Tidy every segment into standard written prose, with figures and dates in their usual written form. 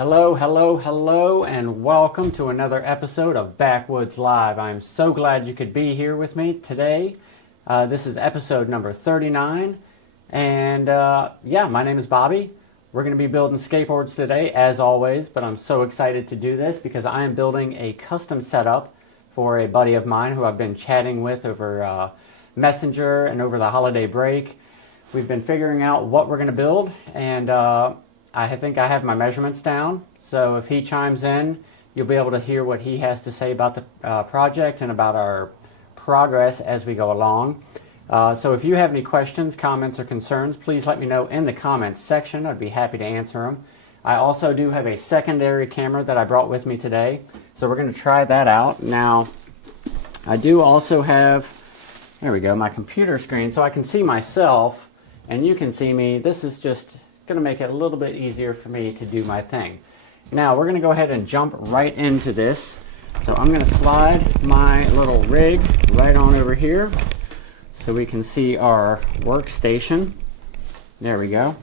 Hello, hello, hello, and welcome to another episode of Backwoods Live. I'm so glad you could be here with me today. This is episode number 39, and my name is Bobby. We're going to be building skateboards today, as always, but I'm so excited to do this because I am building a custom setup for a buddy of mine who I've been chatting with over Messenger and over the holiday break. We've been figuring out what we're going to build, and I think I have my measurements down, so if he chimes in, you'll be able to hear what he has to say about the project and about our progress as we go along. So if you have any questions, comments, or concerns, please let me know in the comments section. I'd be happy to answer them. I also do have a secondary camera that I brought with me today, so we're going to try that out. Now, I do also have, there we go, my computer screen, so I can see myself, and you can see me. This is just going to make it a little bit easier for me to do my thing. Now we're going to go ahead and jump right into this. So I'm going to slide my little rig right on over here so we can see our workstation. There we go.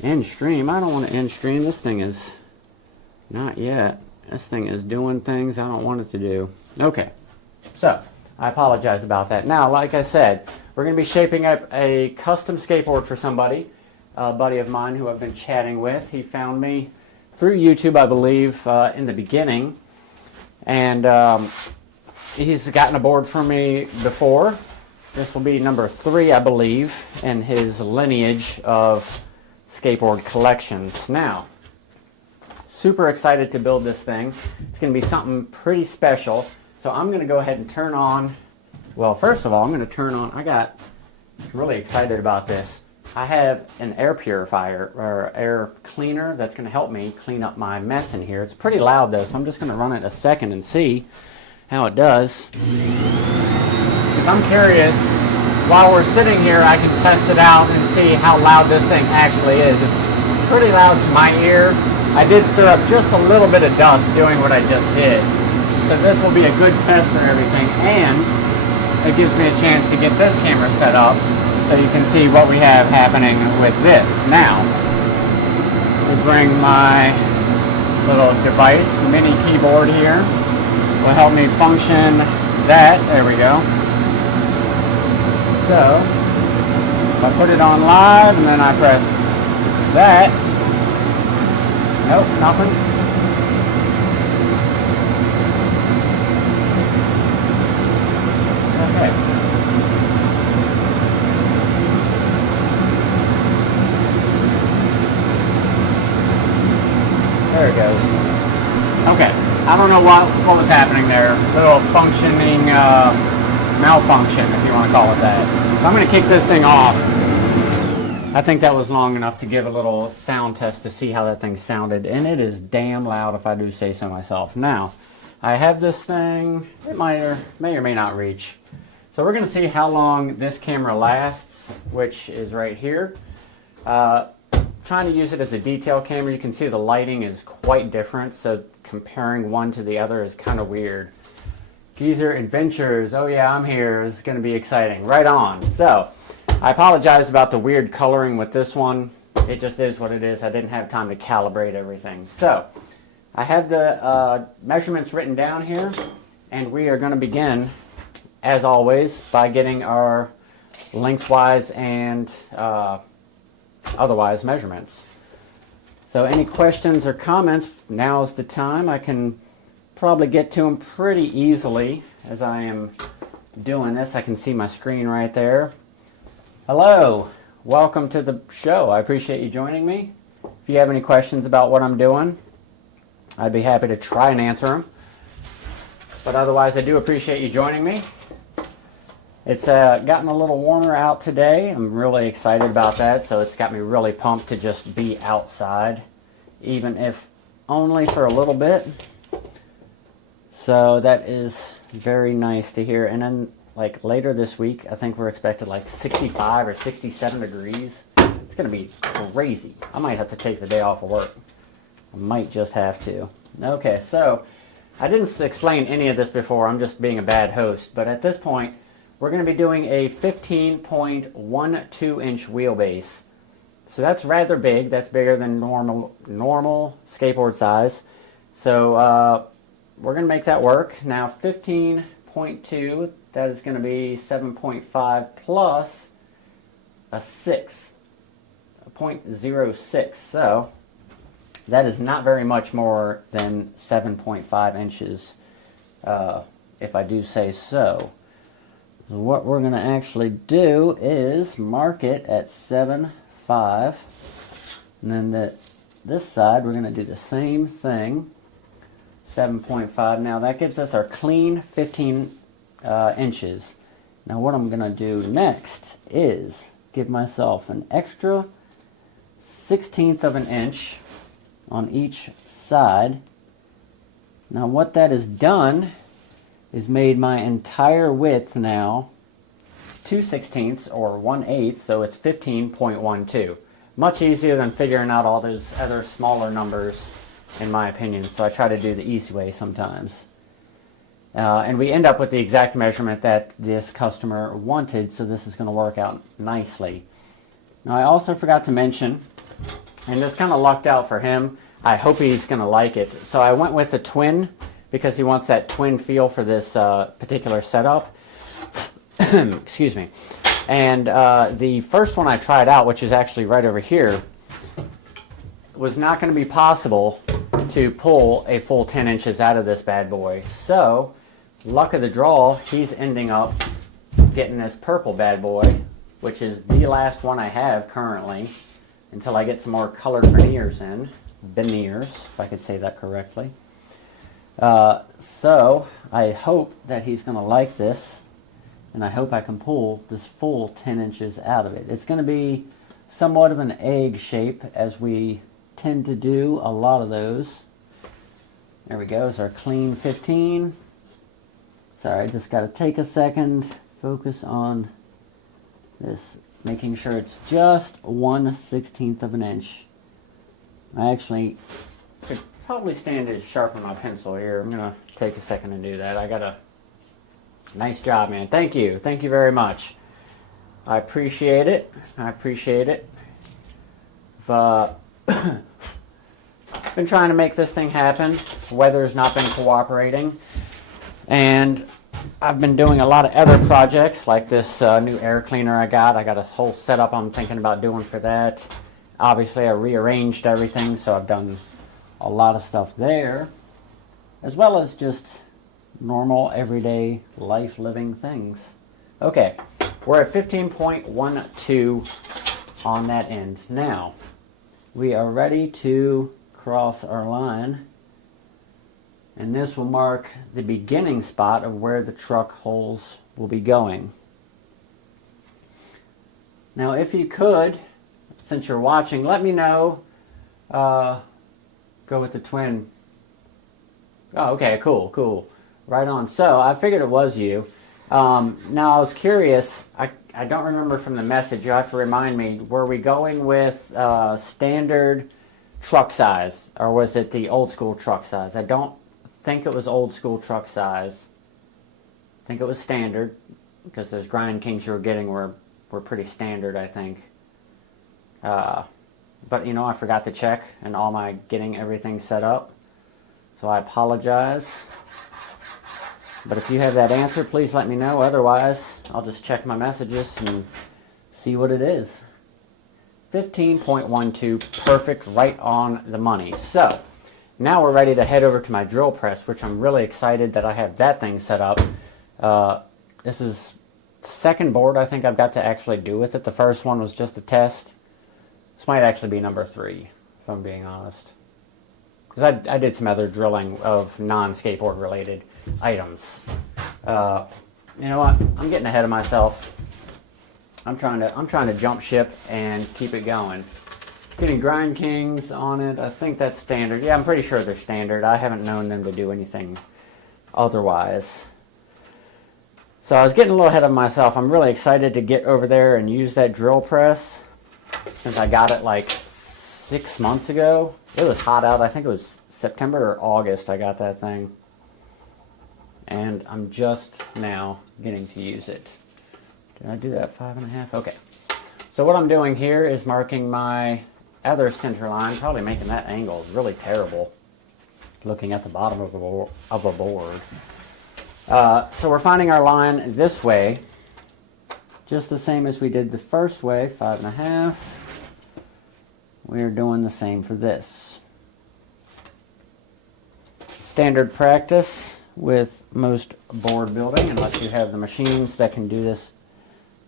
End stream. I don't want to end stream. This thing is not yet. This thing is doing things I don't want it to do. Okay. So I apologize about that. Now, like I said, we're going to be shaping up a custom skateboard for somebody. A buddy of mine who I've been chatting with. He found me through YouTube, I believe, in the beginning, and he's gotten a board for me before. This will be number 3, I believe, in his lineage of skateboard collections. Now, super excited to build this thing. It's going to be something pretty special. So I'm going to go ahead and turn on, well, first of all, I'm going to turn on, I got really excited about this. I have an air purifier or air cleaner that's going to help me clean up my mess in here. It's pretty loud though, so I'm just going to run it a second and see how it does. Because I'm curious, while we're sitting here, I can test it out and see how loud this thing actually is. It's pretty loud to my ear. I did stir up just a little bit of dust doing what I just did. So this will be a good test for everything, and it gives me a chance to get this camera set up so you can see what we have happening with this. Now, we bring my little device, mini keyboard here. Will help me function that. There we go. So, if I put it on live and then I press that. Nope, nothing. Okay. There it goes. Okay, I don't know what was happening there. Little functioning malfunction, if you want to call it that. So I'm going to kick this thing off. I think that was long enough to give a little sound test to see how that thing sounded, and it is damn loud if I do say so myself. Now, I have this thing, it may or may not reach. So we're going to see how long this camera lasts, which is right here. Trying to use it as a detail camera. You can see the lighting is quite different, so comparing one to the other is kind of weird. Geezer Adventures, oh yeah, I'm here. It's going to be exciting. Right on. So, I apologize about the weird coloring with this one. It just is what it is. I didn't have time to calibrate everything. So, I have the measurements written down here, and we are going to begin, as always, by getting our lengthwise and otherwise measurements. So any questions or comments, now's the time. I can probably get to them pretty easily as I am doing this. I can see my screen right there. Hello, welcome to the show. I appreciate you joining me. If you have any questions about what I'm doing, I'd be happy to try and answer them. But otherwise, I do appreciate you joining me. It's gotten a little warmer out today. I'm really excited about that, so it's got me really pumped to just be outside, even if only for a little bit. So that is very nice to hear. And then like later this week, I think we're expected like 65 or 67 degrees. It's going to be crazy. I might have to take the day off of work. I might just have to. Okay, so I didn't explain any of this before. I'm just being a bad host. But at this point, we're going to be doing a 15.12 inch wheelbase. So that's rather big. That's bigger than normal skateboard size. So we're going to make that work. Now 15.2, that is going to be 7.5 plus a 6, a 0.06. So that is not very much more than 7.5 inches, if I do say so. So what we're going to actually do is mark it at 7.5, and then this side we're going to do the same thing, 7.5. Now that gives us our clean 15 inches. Now what I'm going to do next is give myself an extra 1/16 of an inch on each side. Now what that has done is made my entire width now 2/16 or 1/8, so it's 15.12. Much easier than figuring out all those other smaller numbers, in my opinion, so I try to do the easy way sometimes. And we end up with the exact measurement that this customer wanted, so this is going to work out nicely. Now I also forgot to mention, and this kind of lucked out for him, I hope he's going to like it. So I went with a twin because he wants that twin feel for this particular setup. Excuse me. And the first one I tried out, which is actually right over here, was not going to be possible to pull a full 10 inches out of this bad boy. So, luck of the draw, he's ending up getting this purple bad boy, which is the last one I have currently, until I get some more colored veneers in. Veneers, if I could say that correctly. So I hope that he's going to like this, and I hope I can pull this full 10 inches out of it. It's going to be somewhat of an egg shape, as we tend to do a lot of those. There we go, it's our clean 15. Sorry, I just got to take a second, focus on this, making sure it's just 1/16 of an inch. I actually could probably stand to sharpen my pencil here. I'm going to take a second and do that. I got a nice job, man. Thank you. Thank you very much. I appreciate it. I appreciate it. Been trying to make this thing happen. Weather's not been cooperating. And I've been doing a lot of other projects, like this new air cleaner I got. I got a whole setup I'm thinking about doing for that. Obviously, I rearranged everything, so I've done a lot of stuff there, as well as just normal, everyday, life-living things. Okay, we're at 15.12 on that end. Now, we are ready to cross our line, and this will mark the beginning spot of where the truck holes will be going. Now, if you could, since you're watching, let me know. Go with the twin. Oh, okay, cool. Right on. So, I figured it was you. Now, I was curious. I don't remember from the message. You'll have to remind me. Were we going with standard truck size, or was it the old school truck size? I don't think it was old school truck size. I think it was standard, because those grind kings you were getting were pretty standard, I think. But, you know, I forgot to check, and all my getting everything set up. So I apologize. But if you have that answer, please let me know. Otherwise, I'll just check my messages and see what it is. 15.12, perfect, right on the money. So, now we're ready to head over to my drill press, which I'm really excited that I have that thing set up. This is the second board I think I've got to actually do with it. The first one was just a test. This might actually be number 3, if I'm being honest. Because I did some other drilling of non-skateboard related items. You know what? I'm getting ahead of myself. I'm trying to jump ship and keep it going. Getting grind kings on it. I think that's standard. Yeah, I'm pretty sure they're standard. I haven't known them to do anything otherwise. So I was getting a little ahead of myself. I'm really excited to get over there and use that drill press, since I got it like 6 months ago. It was hot out. I think it was September or August I got that thing. And I'm just now getting to use it. Did I do that 5.5? Okay. So what I'm doing here is marking my other center line, probably making that angle really terrible looking at the bottom of a board. So we're finding our line this way, just the same as we did the first way, 5.5. We're doing the same for this. Standard practice with most board building, unless you have the machines that can do this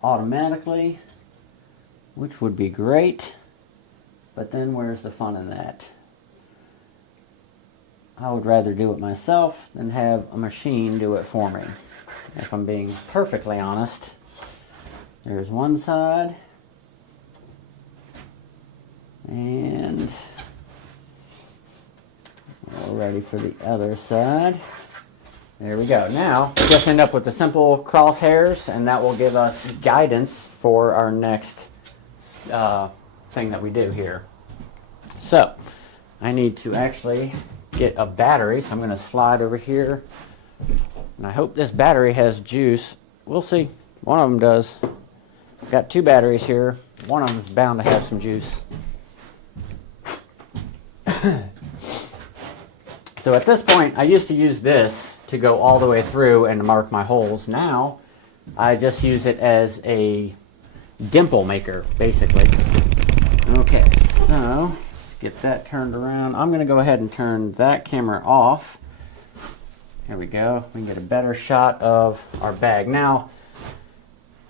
automatically, which would be great, but then where's the fun in that? I would rather do it myself than have a machine do it for me, if I'm being perfectly honest. There's one side, and we're ready for the other side. There we go. Now, we just end up with the simple crosshairs, and that will give us guidance for our next thing that we do here. So, I need to actually get a battery, so I'm going to slide over here, and I hope this battery has juice. We'll see. One of them does. I've got two batteries here. One of them is bound to have some juice. So at this point, I used to use this to go all the way through and to mark my holes. Now, I just use it as a dimple maker, basically. Okay, so let's get that turned around. I'm going to go ahead and turn that camera off. There we go. We can get a better shot of our bag. Now,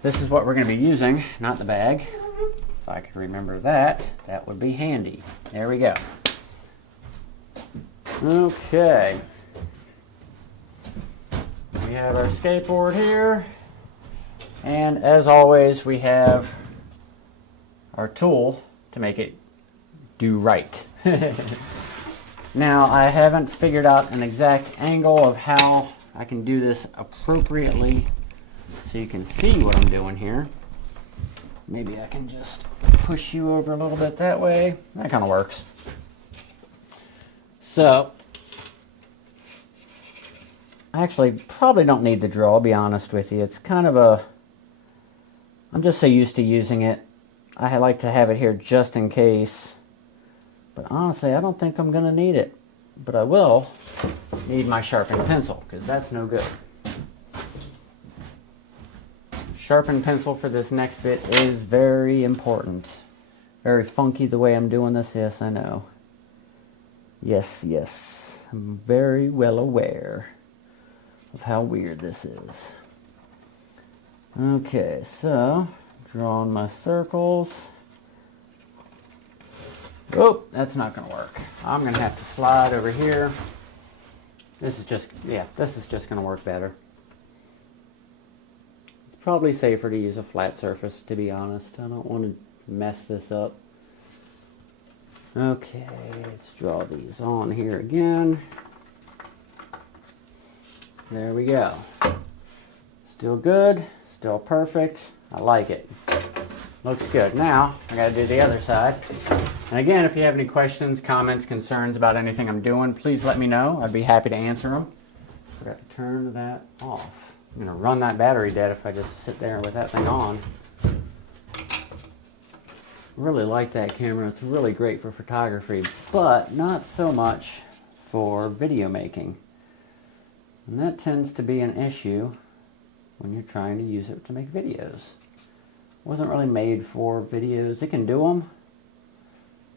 this is what we're going to be using, not the bag. If I could remember that, that would be handy. There we go. Okay. We have our skateboard here. And as always, we have our tool to make it do right. Now, I haven't figured out an exact angle of how I can do this appropriately so you can see what I'm doing here. Maybe I can just push you over a little bit that way. That kind of works. So, I actually probably don't need the drill, I'll be honest with you. It's kind of a, I'm just so used to using it. I like to have it here just in case. But honestly, I don't think I'm going to need it. But I will need my sharpened pencil, because that's no good. Sharpened pencil for this next bit is very important. Very funky the way I'm doing this, yes, I know. Yes, yes, I'm very well aware of how weird this is. Okay, so, drawing my circles. Oh, that's not going to work. I'm going to have to slide over here. This is just, yeah, this is just going to work better. It's probably safer to use a flat surface, to be honest. I don't want to mess this up. Okay, let's draw these on here again. There we go. Still good, still perfect. I like it. Looks good. Now, I gotta do the other side. And again, if you have any questions, comments, concerns about anything I'm doing, please let me know. I'd be happy to answer them. Forgot to turn that off. I'm gonna run that battery dead if I just sit there with that thing on. Really like that camera. It's really great for photography, but not so much for video making. And that tends to be an issue when you're trying to use it to make videos. It wasn't really made for videos. It can do them,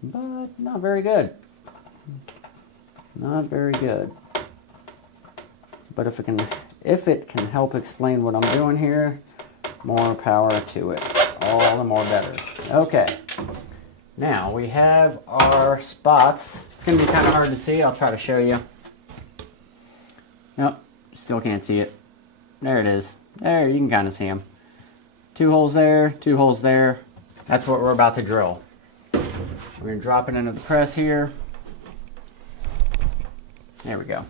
but not very good. Not very good. But if it can help explain what I'm doing here, more power to it. All the more better. Okay. Now we have our spots. It's going to be kind of hard to see. I'll try to show you. Nope. Still can't see it. There it is. There, you can kind of see them. 2 holes there, 2 holes there. That's what we're about to drill. We're going to drop it into the press here. There we go.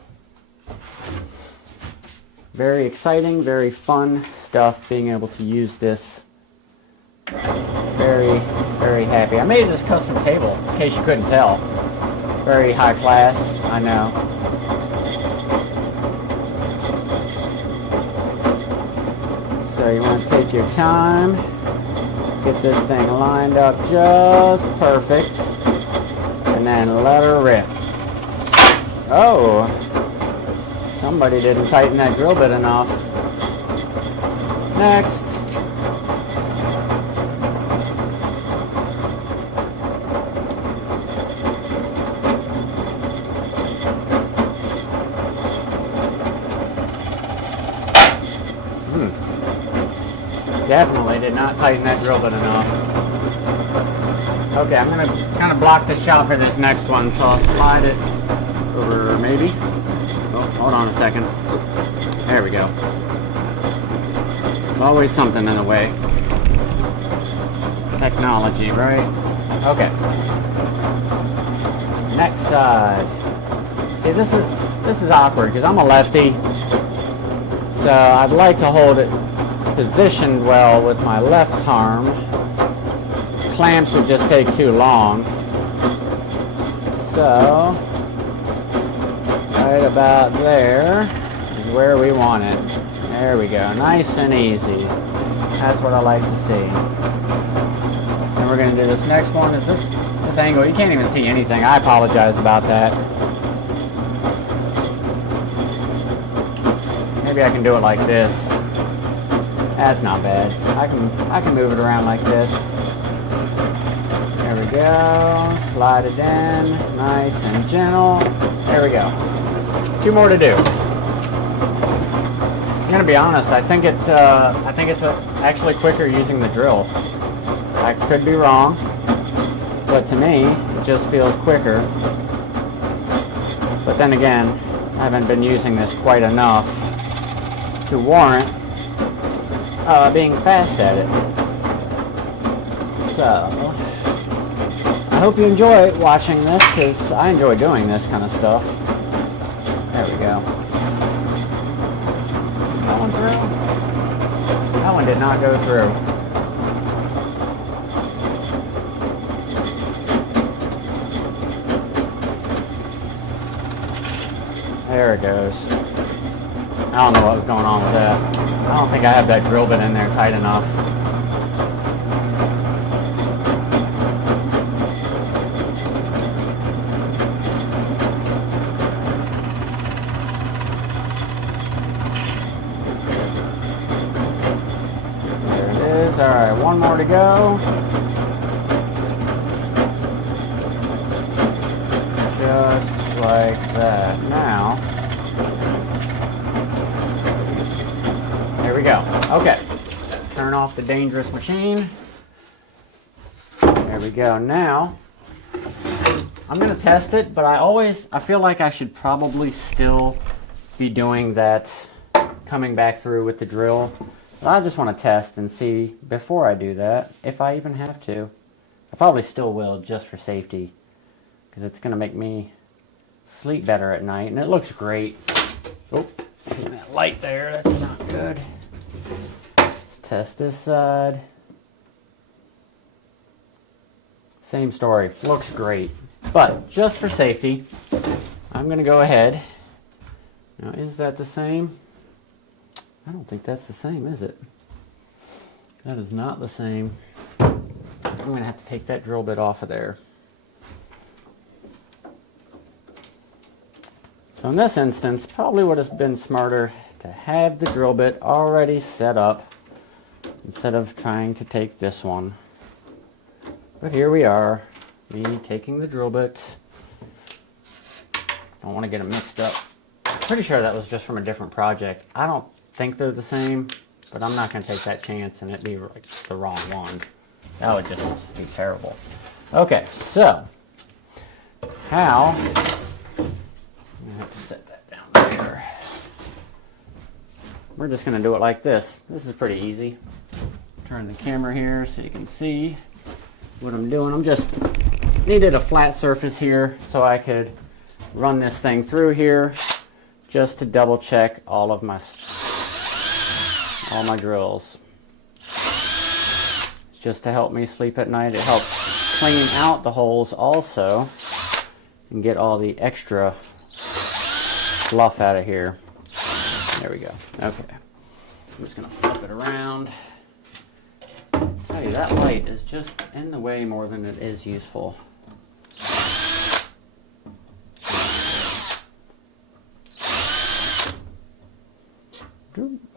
Very exciting, very fun stuff being able to use this. Very, very happy. I made this custom table, in case you couldn't tell. Very high class, I know. So you want to take your time. Get this thing lined up just perfect. And then let her rip. Oh, somebody didn't tighten that drill bit enough. Next. Definitely did not tighten that drill bit enough. Okay, I'm going to kind of block the shot for this next one, so I'll slide it over maybe. Oh, hold on a second. There we go. Always something in the way. Technology, right? Okay. Next side. See, this is awkward because I'm a lefty, so I'd like to hold it positioned well with my left arm. Clamps would just take too long. So, right about there is where we want it. There we go. Nice and easy. That's what I like to see. And we're going to do this next one. Is this angle? You can't even see anything. I apologize about that. Maybe I can do it like this. That's not bad. I can move it around like this. There we go. Slide it in, nice and gentle. There we go. 2 more to do. I'm gonna be honest. I think it's actually quicker using the drill. I could be wrong, but to me, it just feels quicker. But then again, I haven't been using this quite enough to warrant being fast at it. So, I hope you enjoy watching this, because I enjoy doing this kind of stuff. There we go. That one through? That one did not go through. There it goes. I don't know what was going on with that. I don't think I have that drill bit in there tight enough. There it is. All right, one more to go. Just like that. Now, there we go. Okay. Turn off the dangerous machine. There we go. Now, I'm going to test it, but I feel like I should probably still be doing that, coming back through with the drill. But I just want to test and see, before I do that, if I even have to. I probably still will, just for safety, because it's going to make me sleep better at night, and it looks great. Oh, that light there, that's not good. Let's test this side. Same story, looks great. But just for safety, I'm going to go ahead. Now, is that the same? I don't think that's the same, is it? That is not the same. I'm going to have to take that drill bit off of there. So in this instance, probably would have been smarter to have the drill bit already set up instead of trying to take this one. But here we are, me taking the drill bit. Don't want to get them mixed up. I'm pretty sure that was just from a different project. I don't think they're the same, but I'm not going to take that chance and it be like the wrong one. That would just be terrible. Okay, so how... I have to set that down there. We're just going to do it like this. This is pretty easy. Turn the camera here so you can see what I'm doing. I'm just needed a flat surface here so I could run this thing through here just to double check all my drills. It's just to help me sleep at night. It helps clean out the holes also and get all the extra fluff out of here. There we go. Okay. I'm just going to flip it around. tell you, that light is just in the way more than it is useful.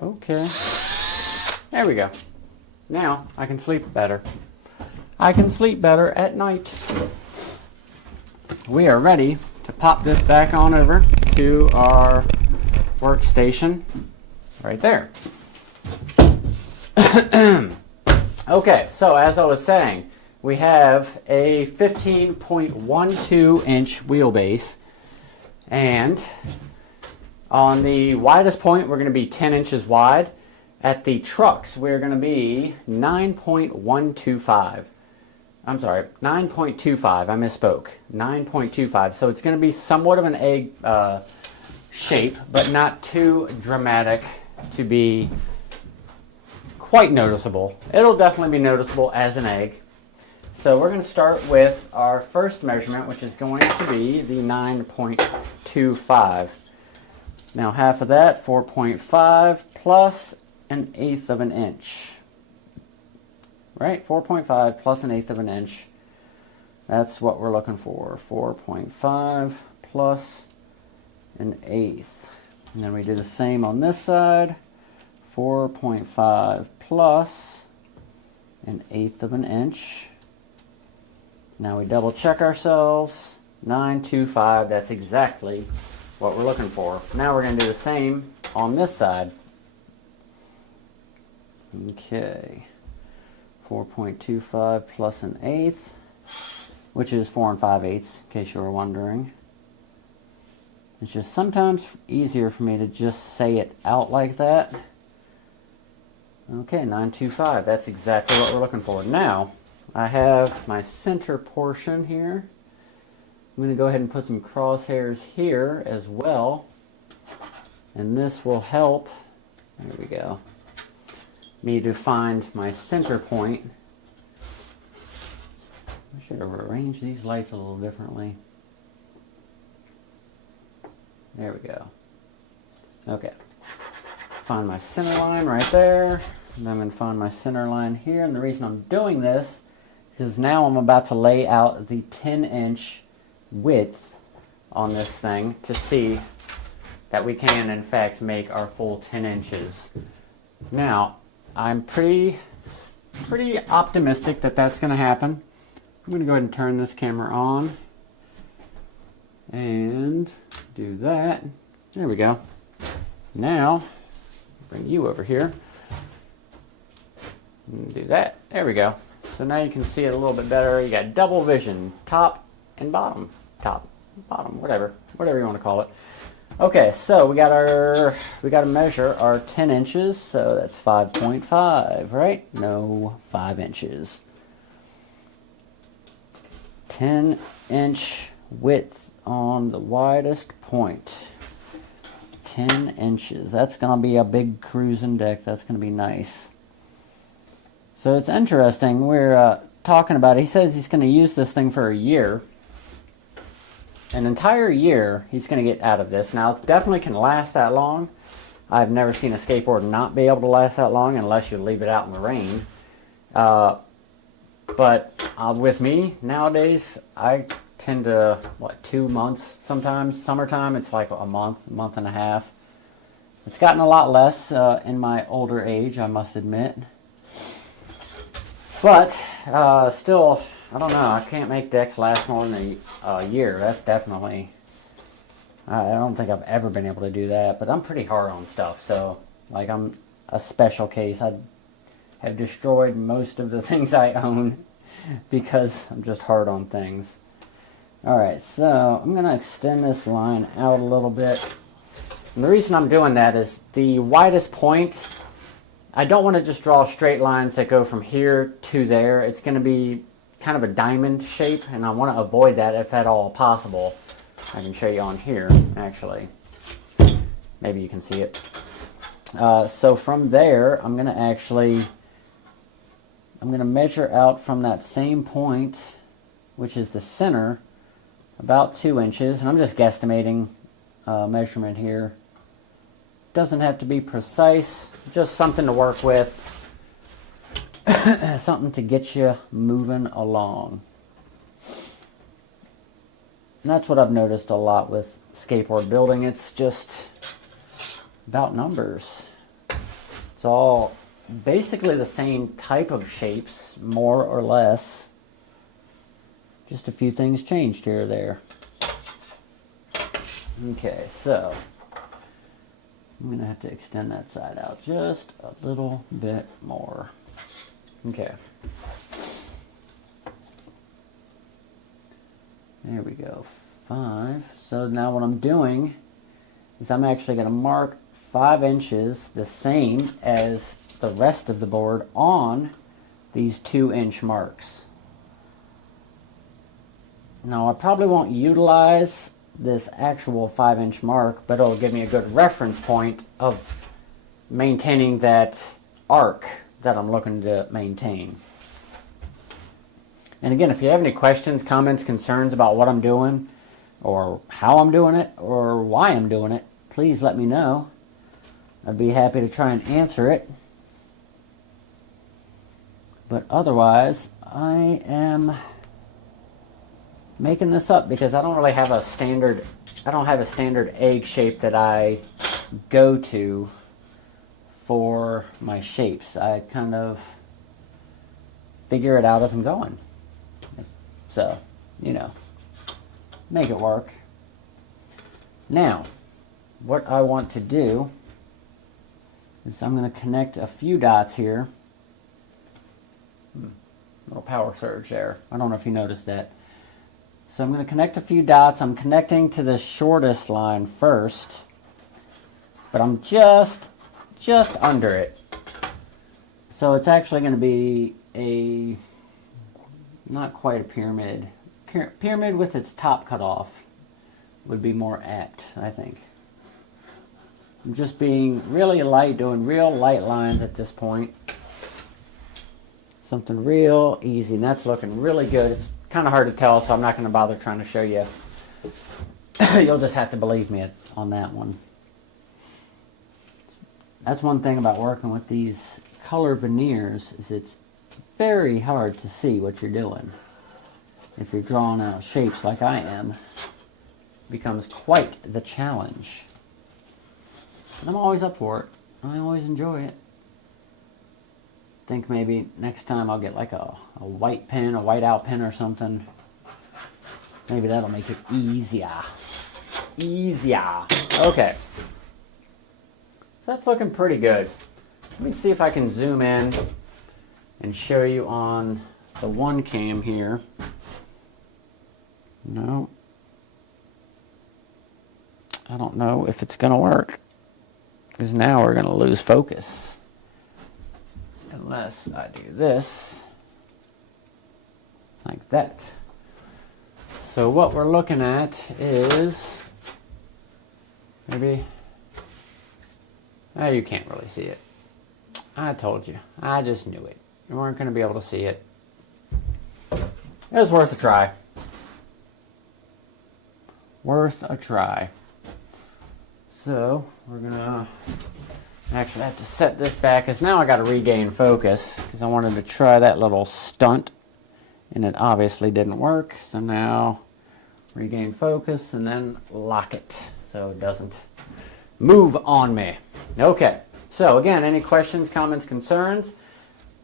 Okay. There we go. Now I can sleep better. I can sleep better at night. We are ready to pop this back on over to our workstation right there. Okay, so as I was saying, we have a 15.12 inch wheelbase, and on the widest point we're going to be 10 inches wide. At the trucks we're going to be 9.125. I'm sorry, 9.25. I misspoke. 9.25. So it's going to be somewhat of an egg shape, but not too dramatic to be quite noticeable. It'll definitely be noticeable as an egg. So we're going to start with our first measurement, which is going to be the 9.25. Now half of that, 4.5 plus 1/8 of an inch. Right, 4.5 plus 1/8 of an inch. That's what we're looking for. 4.5 plus 1/8. And then we do the same on this side. 4.5 plus 1/8 of an inch. Now we double check ourselves. 9.25, that's exactly what we're looking for. Now we're going to do the same on this side. Okay. 4.25 plus 1/8, which is 4 5/8, in case you were wondering. It's just sometimes easier for me to just say it out like that. Okay, 9.25, that's exactly what we're looking for. Now, I have my center portion here. I'm going to go ahead and put some crosshairs here as well, and this will help. There we go. Me to find my center point. I should have arranged these lights a little differently. There we go. Okay. Find my center line right there. And I'm going to find my center line here. And the reason I'm doing this is now I'm about to lay out the 10-inch width on this thing to see that we can, in fact, make our full 10 inches. Now, I'm pretty optimistic that that's going to happen. I'm going to go ahead and turn this camera on and do that. There we go. Now, bring you over here and do that. There we go. So now you can see it a little bit better. You got double vision, top and bottom. Top, bottom, whatever you want to call it. Okay, so we got to measure our 10 inches, so that's 5.5, right? No, 5 inches. 10-inch width on the widest point. 10 inches. That's going to be a big cruising deck. That's going to be nice. So it's interesting. We're talking about it. He says he's going to use this thing for a year. An entire year he's going to get out of this. Now, it definitely can last that long. I've never seen a skateboard not be able to last that long unless you leave it out in the rain. But with me, nowadays, I tend to, 2 months sometimes. Summertime, it's like a month and a half. It's gotten a lot less in my older age, I must admit. But still, I don't know. I can't make decks last more than a year. That's definitely... I don't think I've ever been able to do that. But I'm pretty hard on stuff. So, I'm a special case. I have destroyed most of the things I own because I'm just hard on things. Alright, so I'm going to extend this line out a little bit. And the reason I'm doing that is the widest point... I don't want to just draw straight lines that go from here to there. It's going to be kind of a diamond shape, and I want to avoid that if at all possible. I can show you on here, actually. Maybe you can see it. So from there, I'm going to measure out from that same point, which is the center, about 2 inches. And I'm just guesstimating measurement here. Doesn't have to be precise, just something to work with. something to get you moving along. And that's what I've noticed a lot with skateboard building. It's just about numbers. It's all basically the same type of shapes, more or less. Just a few things changed here or there. Okay, so I'm going to have to extend that side out just a little bit more. Okay. There we go. 5. So now what I'm doing is I'm actually going to mark 5 inches, the same as the rest of the board, on these 2-inch marks. Now I probably won't utilize this actual 5-inch mark, but it'll give me a good reference point of maintaining that arc that I'm looking to maintain. And again, if you have any questions, comments, concerns about what I'm doing, or how I'm doing it, or why I'm doing it, please let me know. I'd be happy to try and answer it. But otherwise, I am making this up because I don't really have a standard, egg shape that I go to for my shapes. I kind of figure it out as I'm going. So, you know, make it work. Now, what I want to do is I'm going to connect a few dots here. Little power surge there. I don't know if you noticed that. So I'm going to connect a few dots. I'm connecting to the shortest line first, but I'm just under it. So it's actually going to be a, not quite a pyramid. Pyramid with its top cut off would be more apt, I think. I'm just being really light, doing real light lines at this point. Something real easy, and that's looking really good. It's kind of hard to tell, so I'm not going to bother trying to show you. You'll just have to believe me on that one. That's one thing about working with these color veneers, is it's very hard to see what you're doing. If you're drawing out shapes like I am, it becomes quite the challenge. And I'm always up for it. I always enjoy it. Think maybe next time I'll get like a white pen, a whiteout pen or something. Maybe that'll make it easier. Okay. So that's looking pretty good. Let me see if I can zoom in and show you on the one cam here. No. I don't know if it's going to work, because now we're going to lose focus. Unless I do this, like that. So what we're looking at is, maybe, you can't really see it. I told you. I just knew it. You weren't going to be able to see it. It was worth a try. Worth a try. So we're going to actually have to set this back, because now I got to regain focus, because I wanted to try that little stunt and it obviously didn't work. So now regain focus and then lock it so it doesn't move on me. Okay, so again, any questions, comments, concerns,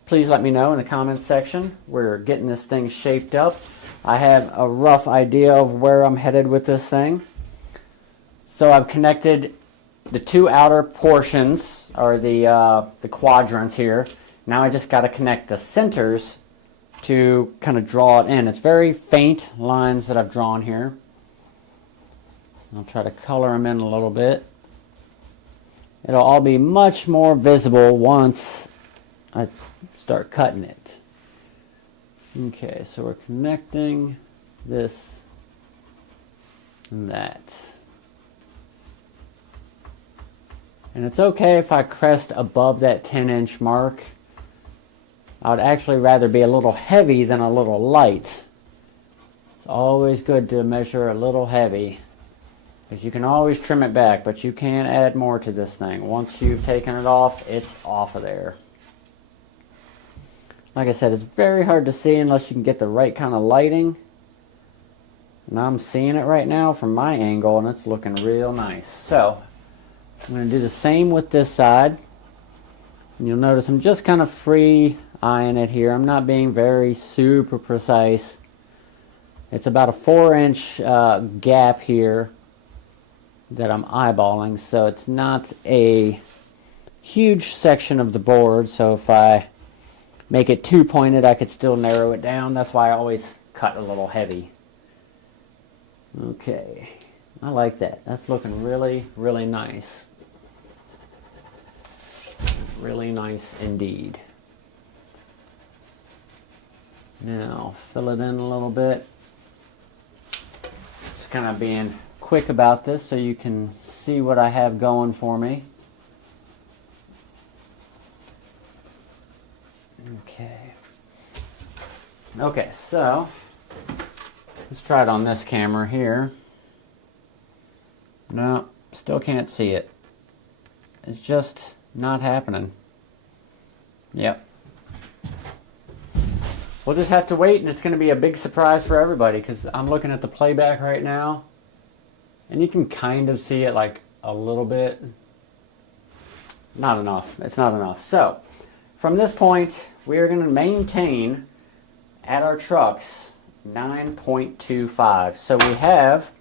please let me know in the comments section. We're getting this thing shaped up. I have a rough idea of where I'm headed with this thing. So I've connected the 2 outer portions, or the quadrants here. Now I just got to connect the centers to kind of draw it in. It's very faint lines that I've drawn here. I'll try to color them in a little bit. It'll all be much more visible once I start cutting it. Okay, so we're connecting this and that. And it's okay if I crest above that 10-inch mark. I would actually rather be a little heavy than a little light. It's always good to measure a little heavy, because you can always trim it back, but you can add more to this thing. Once you've taken it off, it's off of there. Like I said, it's very hard to see unless you can get the right kind of lighting. And I'm seeing it right now from my angle, and it's looking real nice. So I'm going to do the same with this side. And you'll notice I'm just kind of free eyeing it here. I'm not being very super precise. It's about a 4-inch gap here that I'm eyeballing, so it's not a huge section of the board. So if I make it too pointed, I could still narrow it down. That's why I always cut a little heavy. Okay, I like that. That's looking really, really nice. Really nice indeed. Now, fill it in a little bit. Just kind of being quick about this so you can see what I have going for me. Okay, so let's try it on this camera here. No, still can't see it. It's just not happening. Yep. We'll just have to wait, and it's going to be a big surprise for everybody, because I'm looking at the playback right now, and you can kind of see it like a little bit. Not enough. It's not enough. So, from this point, we are going to maintain at our trucks 9.25. So we have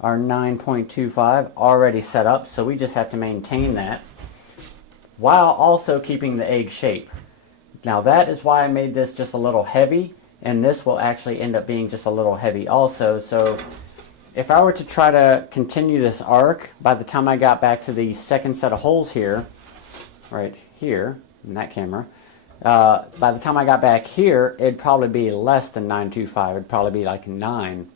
our 9.25 already set up, so we just have to maintain that while also keeping the egg shape. Now that is why I made this just a little heavy, and this will actually end up being just a little heavy also. So if I were to try to continue this arc, by the time I got back to the second set of holes here, right here in that camera, by the time I got back here, it'd probably be less than 9.25. It'd probably be like 9.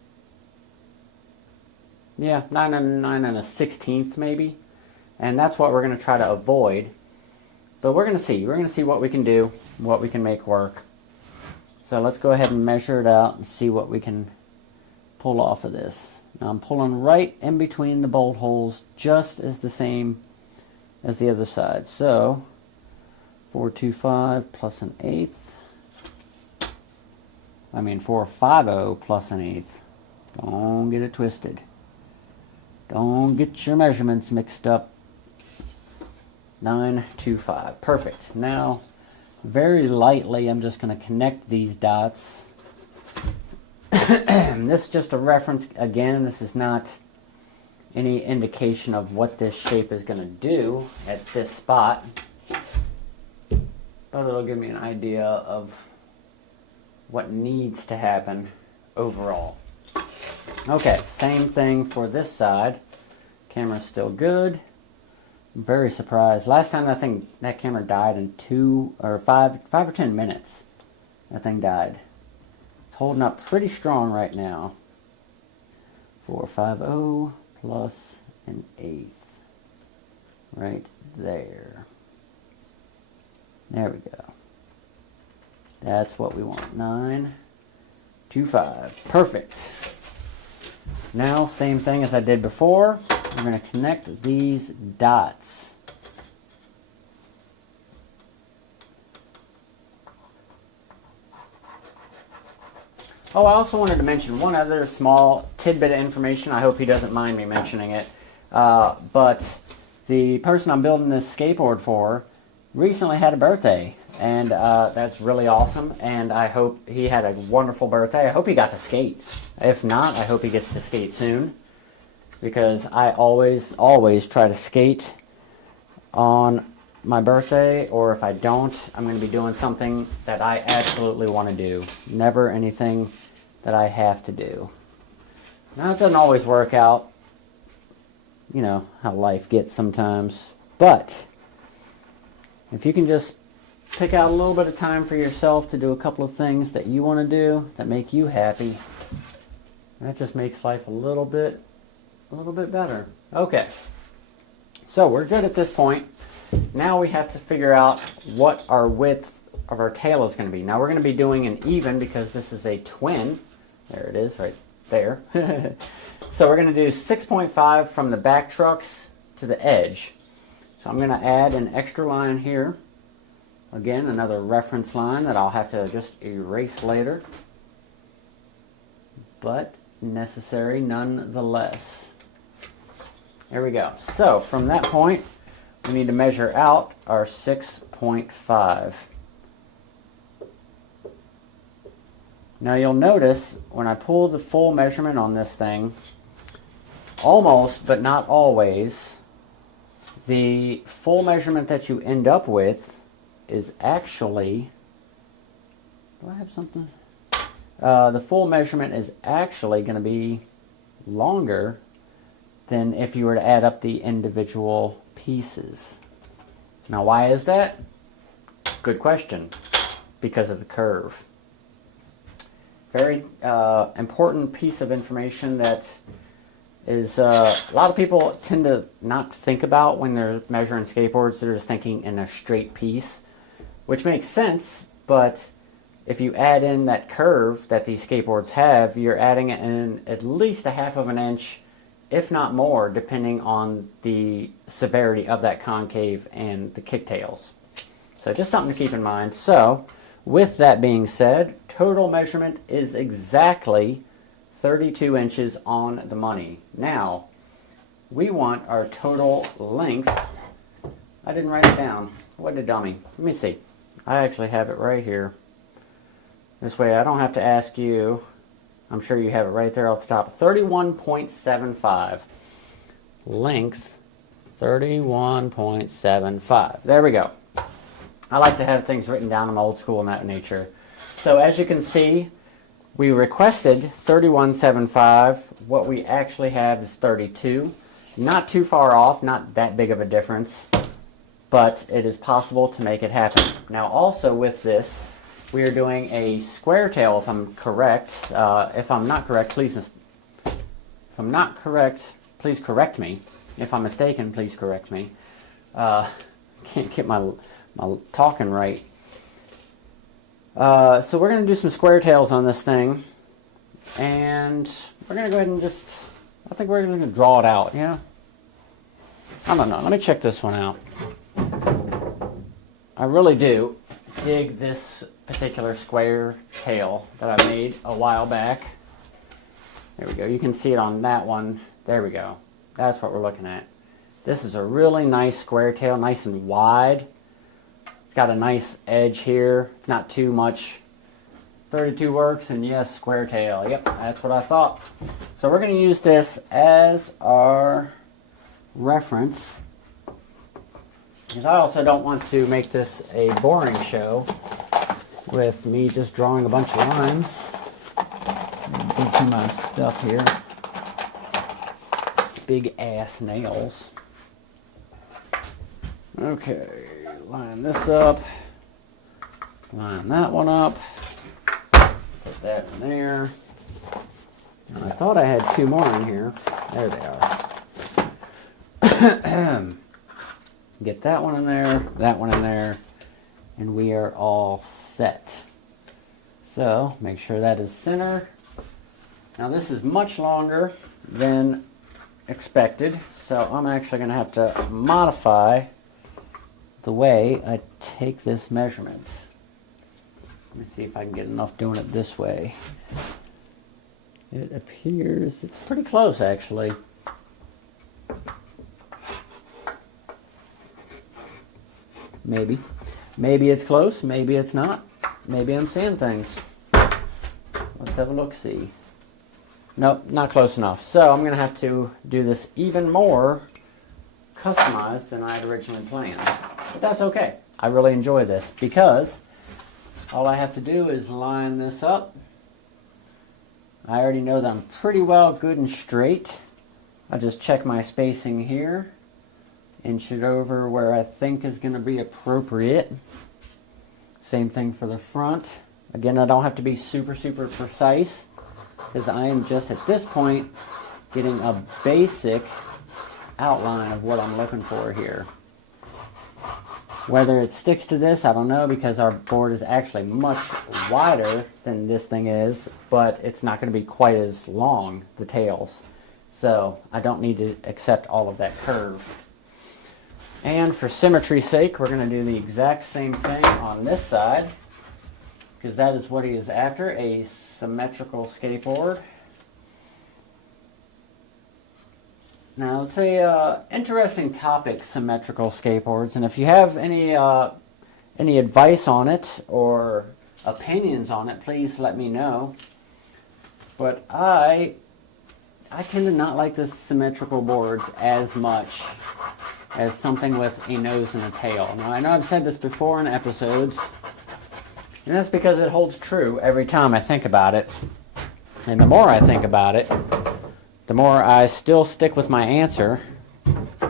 Yeah, 9 and 1/16 maybe. And that's what we're going to try to avoid. But we're going to see. We're going to see what we can do, what we can make work. So let's go ahead and measure it out and see what we can pull off of this. Now I'm pulling right in between the bolt holes, just as the same as the other side. So 425 plus 1/8. I mean 450 plus 1/8. Don't get it twisted. Don't get your measurements mixed up. 925. Perfect. Now, very lightly, I'm just going to connect these dots. This is just a reference. Again, this is not any indication of what this shape is going to do at this spot, but it'll give me an idea of what needs to happen overall. Okay, same thing for this side. Camera's still good. I'm very surprised. Last time that camera died in 5 or 10 minutes. That thing died. It's holding up pretty strong right now. 450 plus 1/8. Right there. There we go. That's what we want. 925. Perfect. Now, same thing as I did before. We're going to connect these dots. Oh, I also wanted to mention one other small tidbit of information. I hope he doesn't mind me mentioning it. But the person I'm building this skateboard for recently had a birthday. And that's really awesome. And I hope he had a wonderful birthday. I hope he got to skate. If not, I hope he gets to skate soon. Because I always try to skate on my birthday, or if I don't, I'm going to be doing something that I absolutely want to do. Never anything that I have to do. Now, it doesn't always work out. You know how life gets sometimes. But if you can just pick out a little bit of time for yourself to do a couple of things that you want to do, that make you happy, that just makes life a little bit better. Okay, so we're good at this point. Now we have to figure out what our width of our tail is going to be. Now we're going to be doing an even because this is a twin. There it is, right there. So we're going to do 6.5 from the back trucks to the edge. So I'm going to add an extra line here Again, another reference line that I'll have to just erase later, but necessary nonetheless. There we go. So from that point, we need to measure out our 6.5. Now you'll notice when I pull the full measurement on this thing, almost but not always, the full measurement that you end up with is actually, do I have something? The full measurement is actually going to be longer than if you were to add up the individual pieces. Now why is that? Good question. Because of the curve. Very important piece of information that is a lot of people tend to not think about when they're measuring skateboards. They're just thinking in a straight piece, which makes sense, but if you add in that curve that these skateboards have, you're adding in at least a half of an inch, if not more, depending on the severity of that concave and the kicktails. So just something to keep in mind. So with that being said, total measurement is exactly 32 inches on the money. Now, we want our total length. I didn't write it down. What a dummy. Let me see. I actually have it right here. This way I don't have to ask you. I'm sure you have it right there off the top. 31.75. Length, 31.75. There we go. I like to have things written down. I'm old school in that nature. So as you can see, we requested 31.75. What we actually have is 32. Not too far off, not that big of a difference, but it is possible to make it happen. Now also with this, we are doing a square tail, if I'm correct. If I'm not correct, please correct me. If I'm mistaken, please correct me. Can't get my talking right. So we're going to do some square tails on this thing, and we're going to go ahead and I think we're going to draw it out, yeah? I don't know. Let me check this one out. I really do dig this particular square tail that I made a while back. There we go. You can see it on that one. There we go. That's what we're looking at. This is a really nice square tail, nice and wide. It's got a nice edge here. It's not too much. 32 works, and yes, square tail. Yep, that's what I thought. So we're going to use this as our reference, because I also don't want to make this a boring show with me just drawing a bunch of lines. Get to my stuff here. Big ass nails. Okay, line this up. Line that one up. Put that in there. And I thought I had two more in here. There they are. Get that one in there, that one in there, and we are all set. So make sure that is center. Now this is much longer than expected, so I'm actually going to have to modify the way I take this measurement. Let me see if I can get enough doing it this way. It appears it's pretty close, actually. Maybe. Maybe it's close, maybe it's not. Maybe I'm seeing things. Let's have a look-see. Nope, not close enough. So I'm going to have to do this even more customized than I had originally planned. But that's okay. I really enjoy this because all I have to do is line this up. I already know that I'm pretty well good and straight. I'll just check my spacing here. Inch it over where I think is going to be appropriate. Same thing for the front. Again, I don't have to be super precise, because I am just at this point getting a basic outline of what I'm looking for here. Whether it sticks to this, I don't know, because our board is actually much wider than this thing is, but it's not going to be quite as long, the tails. So I don't need to accept all of that curve. And for symmetry's sake, we're going to do the exact same thing on this side, because that is what he is after, a symmetrical skateboard. Now, it's a interesting topic, symmetrical skateboards, and if you have any advice on it or opinions on it, please let me know. But I tend to not like the symmetrical boards as much as something with a nose and a tail. Now, I know I've said this before in episodes, and that's because it holds true every time I think about it. And the more I think about it, the more I still stick with my answer.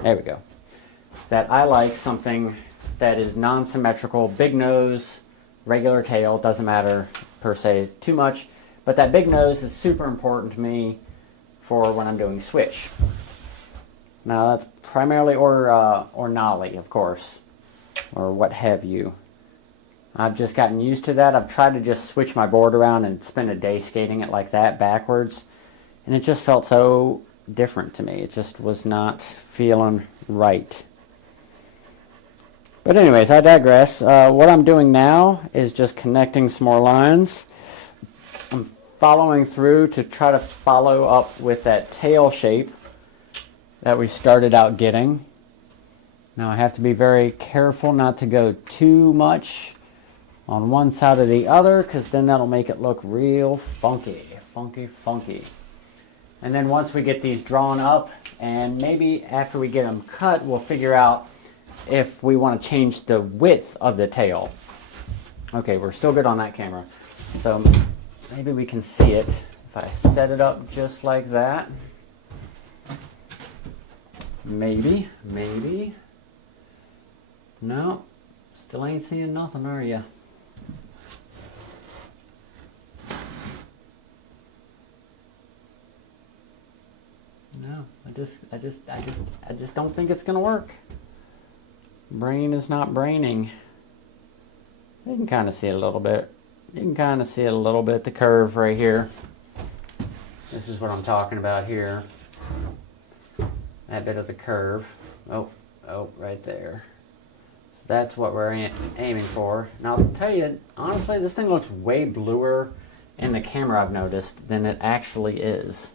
There we go. That I like something that is non-symmetrical, big nose, regular tail, doesn't matter per se too much, but that big nose is super important to me for when I'm doing switch. Now that's primarily or nollie, of course, or what have you. I've just gotten used to that. I've tried to just switch my board around and spend a day skating it like that backwards, and it just felt so different to me. It just was not feeling right. But anyways, I digress. What I'm doing now is just connecting some more lines. I'm following through to try to follow up with that tail shape that we started out getting. Now I have to be very careful not to go too much on one side or the other, because then that'll make it look real funky. And then once we get these drawn up, and maybe after we get them cut, we'll figure out if we want to change the width of the tail. Okay, we're still good on that camera. So maybe we can see it if I set it up just like that. Maybe. No, still ain't seeing nothing, are ya? No, I just don't think it's gonna work. Brain is not braining. You can kind of see it a little bit. The curve right here. This is what I'm talking about here. That bit of the curve. Oh, right there. So that's what we're aiming for. Now I'll tell you, honestly, this thing looks way bluer in the camera, I've noticed, than it actually is.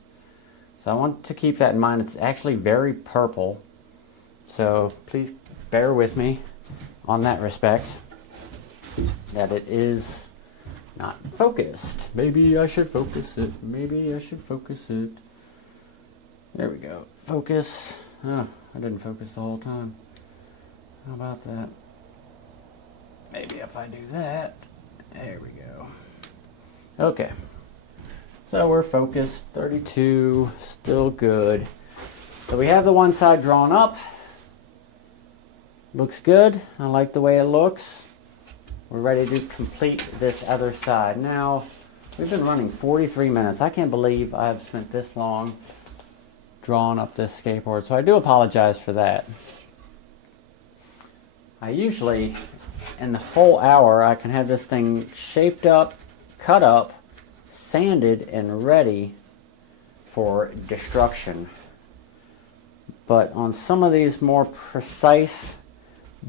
So I want to keep that in mind. It's actually very purple. So please bear with me on that respect, that it is not focused. Maybe I should focus it. There we go. Focus. Oh, I didn't focus the whole time. How about that? Maybe if I do that. There we go. Okay. So we're focused. 32. Still good. So we have the one side drawn up. Looks good. I like the way it looks. We're ready to complete this other side. Now, we've been running 43 minutes. I can't believe I've spent this long drawing up this skateboard, so I do apologize for that. I usually, in the whole hour, I can have this thing shaped up, cut up, sanded, and ready for destruction. But on some of these more precise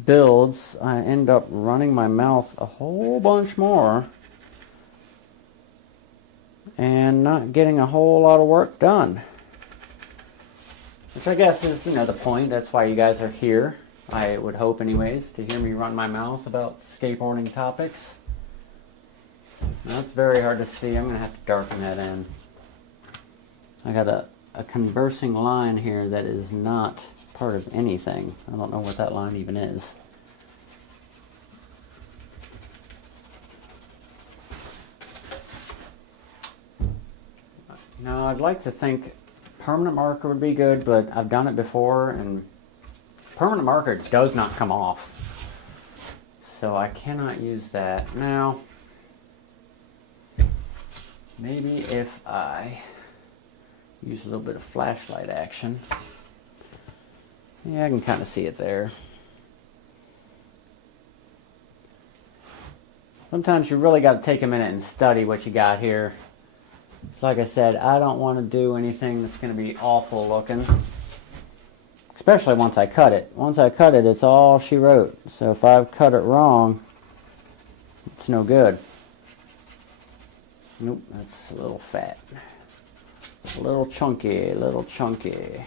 builds, I end up running my mouth a whole bunch more and not getting a whole lot of work done. Which I guess is, the point. That's why you guys are here. I would hope anyways, to hear me run my mouth about skateboarding topics. Now, it's very hard to see. I'm going to have to darken that in. I got a conversing line here that is not part of anything. I don't know what that line even is. Now, I'd like to think permanent marker would be good, but I've done it before, and permanent marker does not come off. So I cannot use that. Now, maybe if I use a little bit of flashlight action. Yeah, I can kind of see it there. Sometimes you really got to take a minute and study what you got here. So like I said, I don't want to do anything that's going to be awful looking. especially once I cut it. Once I cut it, it's all she wrote. So if I cut it wrong, it's no good. Nope, that's a little fat. A little chunky, a little chunky.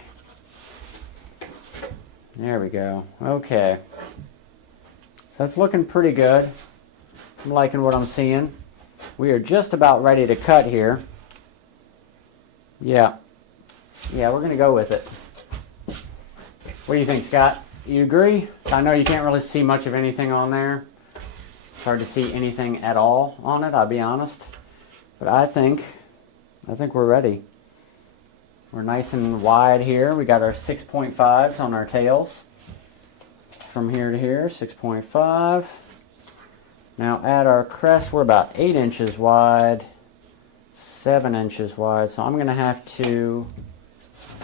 There we go. Okay. So it's looking pretty good. I'm liking what I'm seeing. We are just about ready to cut here. Yeah. Yeah, we're going to go with it. What do you think, Scott? You agree? I know you can't really see much of anything on there. It's hard to see anything at all on it, I'll be honest. But I think we're ready. We're nice and wide here. We got our 6.5s on our tails. From here to here, 6.5. Now at our crest, we're about 8 inches wide, 7 inches wide. So I'm going to have to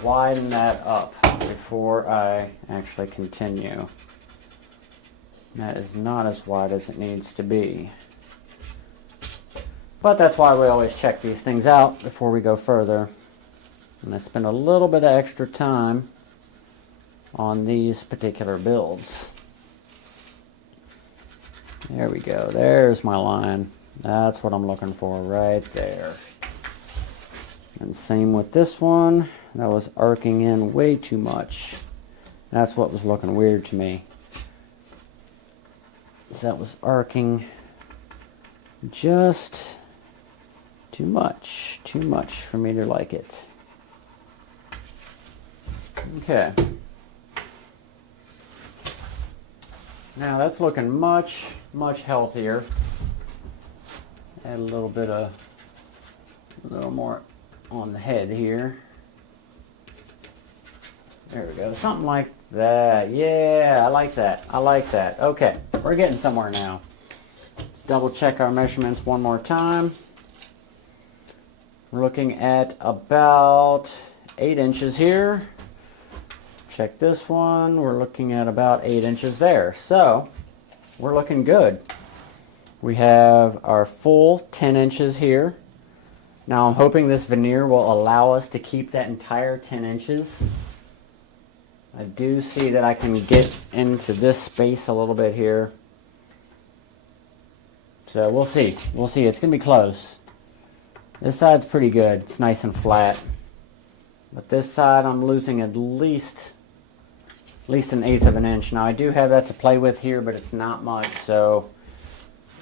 widen that up before I actually continue. That is not as wide as it needs to be. But that's why we always check these things out before we go further. And I spend a little bit of extra time on these particular builds. There we go. There's my line. That's what I'm looking for right there. And same with this one. That was arcing in way too much. That's what was looking weird to me. That was arcing just too much for me to like it. Okay. Now that's looking much healthier. Add a little more on the head here. There we go, something like that. Yeah, I like that. I like that. Okay, we're getting somewhere now. Let's double check our measurements one more time. We're looking at about 8 inches here. Check this one. We're looking at about 8 inches there. So we're looking good. We have our full 10 inches here. Now I'm hoping this veneer will allow us to keep that entire 10 inches. I do see that I can get into this space a little bit here. So we'll see. We'll see. It's going to be close. This side's pretty good. It's nice and flat. But this side I'm losing at least 1/8 of an inch. Now I do have that to play with here, but it's not much, so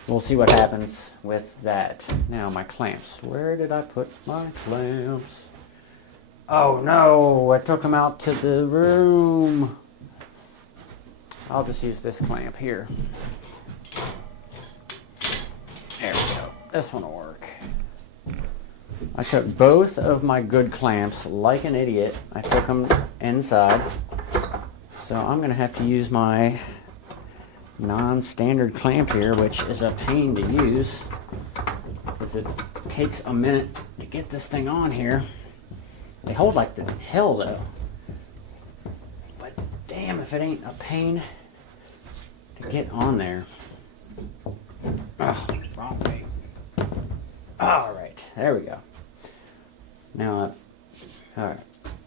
we'll see what happens with that. Now my clamps. Where did I put my clamps? Oh no, I took them out to the room. I'll just use this clamp here. There we go. This one will work. I took both of my good clamps like an idiot. I took them inside. So I'm going to have to use my non-standard clamp here, which is a pain to use because it takes a minute to get this thing on here. They hold like the hell though. But damn if it ain't a pain to get on there. Oh, wrong way. Alright, there we go. Now, alright.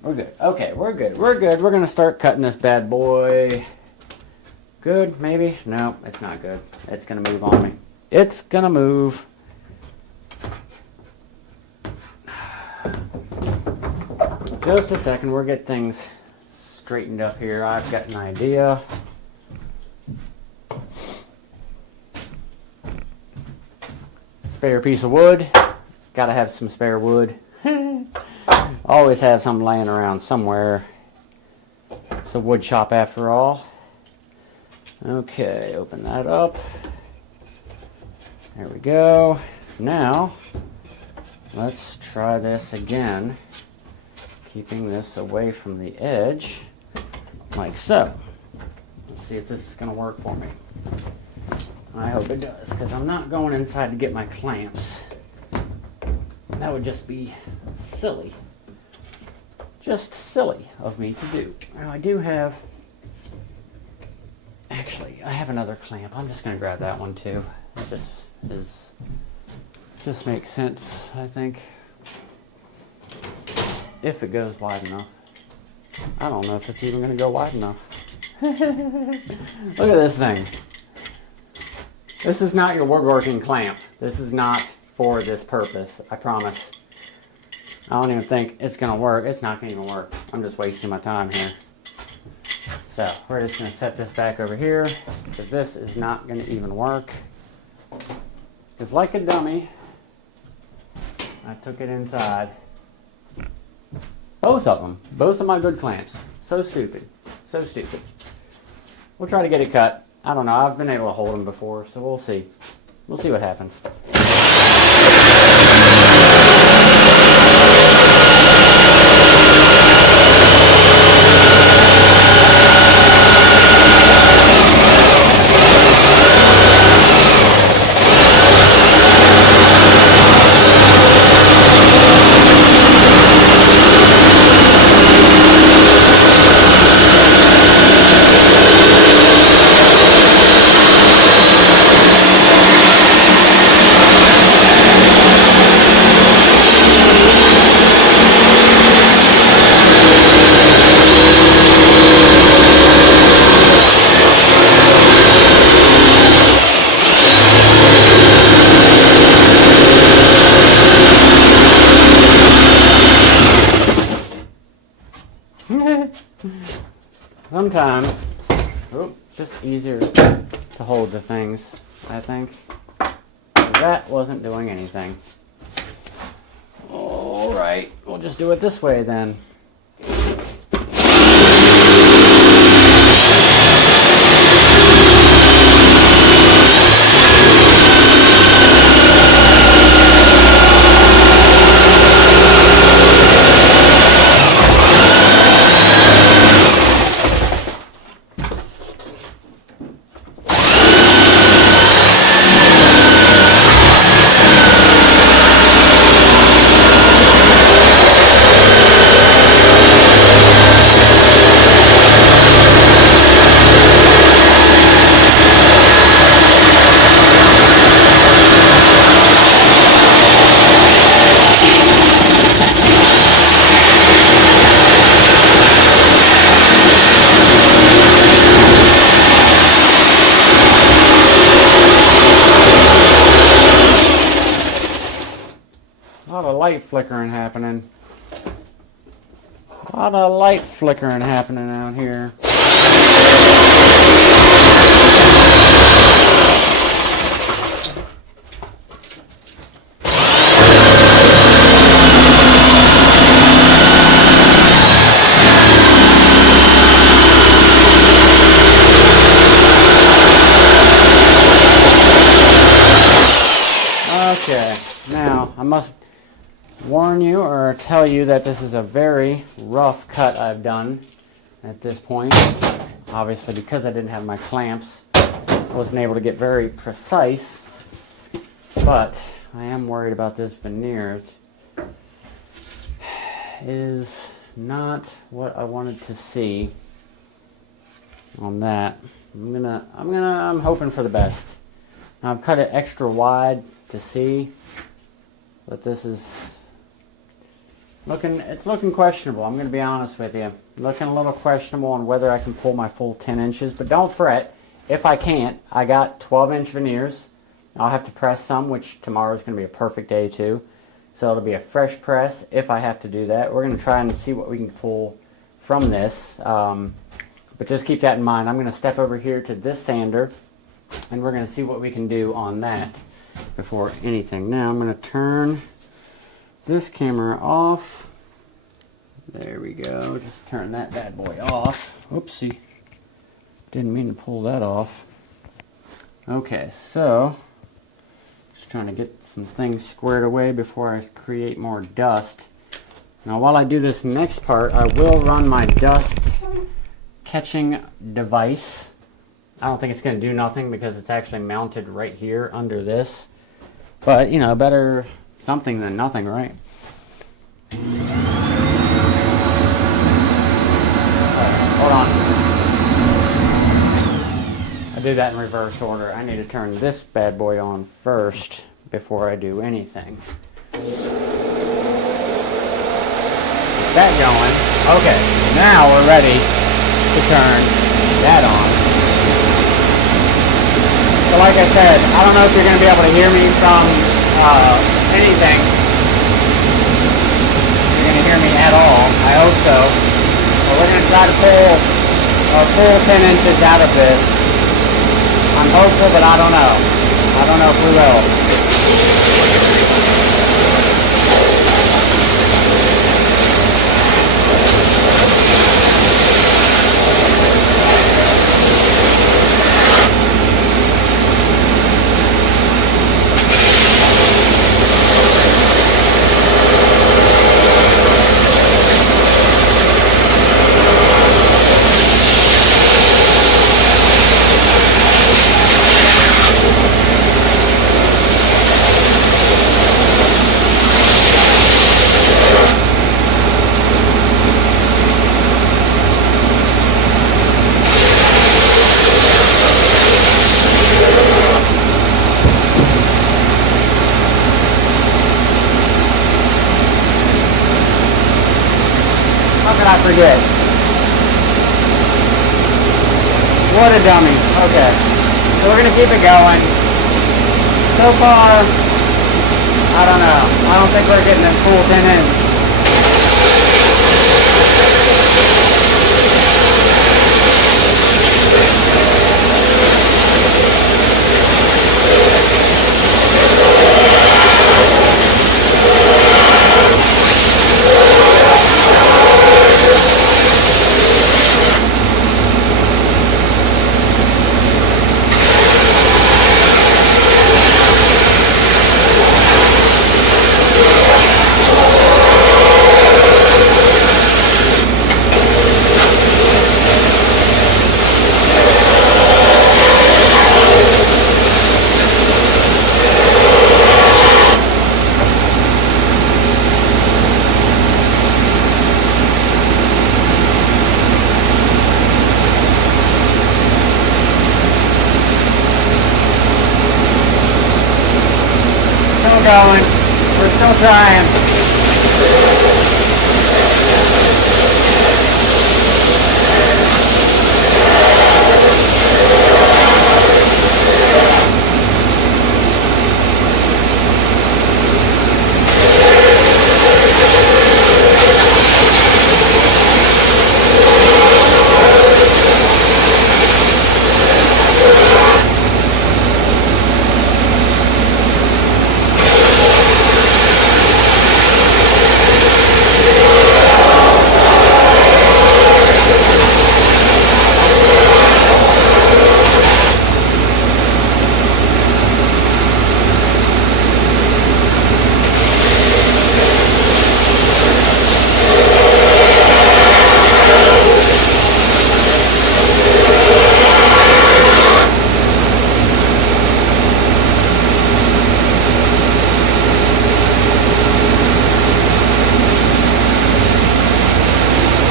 We're good. Okay, we're good. We're good. We're going to start cutting this bad boy. Good, maybe? No, it's not good. It's going to move on me. It's going to move. Just a second. We'll get things straightened up here. I've got an idea. Spare piece of wood. Got to have some spare wood. Always have some laying around somewhere. It's a wood shop after all. Okay, open that up. There we go. Now, let's try this again. Keeping this away from the edge, like so. Let's see if this is going to work for me. I hope it does, because I'm not going inside to get my clamps. That would just be silly. Just silly of me to do. Now I do have, actually, I have another clamp. I'm just going to grab that one too. It just makes sense, I think. If it goes wide enough. I don't know if it's even going to go wide enough. Look at this thing. This is not your woodworking clamp. This is not for this purpose, I promise. I don't even think it's going to work. It's not going to even work. I'm just wasting my time here. So we're just going to set this back over here because this is not going to even work. Because like a dummy, I took it inside. Both of them. Both of my good clamps. So stupid. So stupid. We'll try to get it cut. I don't know. I've been able to hold them before, so we'll see. We'll see what happens. Sometimes, it's just easier to hold the things, I think. That wasn't doing anything. Alright, we'll just do it this way then. A lot of light flickering happening. A lot of light flickering happening out here. Okay, now I must warn you or tell you that this is a very rough cut I've done at this point. Obviously, because I didn't have my clamps, I wasn't able to get very precise, but I am worried about this veneer. It is not what I wanted to see on that. I'm hoping for the best. Now I've cut it extra wide to see, but this is it's looking questionable. I'm going to be honest with you. Looking a little questionable on whether I can pull my full 10 inches, but don't fret. If I can't, I got 12-inch veneers. I'll have to press some, which tomorrow's going to be a perfect day too. So it'll be a fresh press if I have to do that. We're going to try and see what we can pull from this. But just keep that in mind. I'm going to step over here to this sander, and we're going to see what we can do on that before anything. Now I'm going to turn this camera off. There we go. Just turn that bad boy off. Oopsie. Didn't mean to pull that off. Okay, so just trying to get some things squared away before I create more dust. Now while I do this next part, I will run my dust catching device. I don't think it's going to do nothing because it's actually mounted right here under this. But, you know, better something than nothing, right? Hold on. I do that in reverse order. I need to turn this bad boy on first before I do anything. Get that going. Okay. Now we're ready to turn that on. So like I said, I don't know if you're going to be able to hear me from anything. You're going to hear me at all. I hope so. But we're going to try to pull a full 10 inches out of this. I'm hopeful, but I don't know. I don't know if we will. How could I forget? What a dummy. Okay. So we're going to keep it going. So far, I don't know. I don't think we're getting a full 10 inch. Going. We're still trying.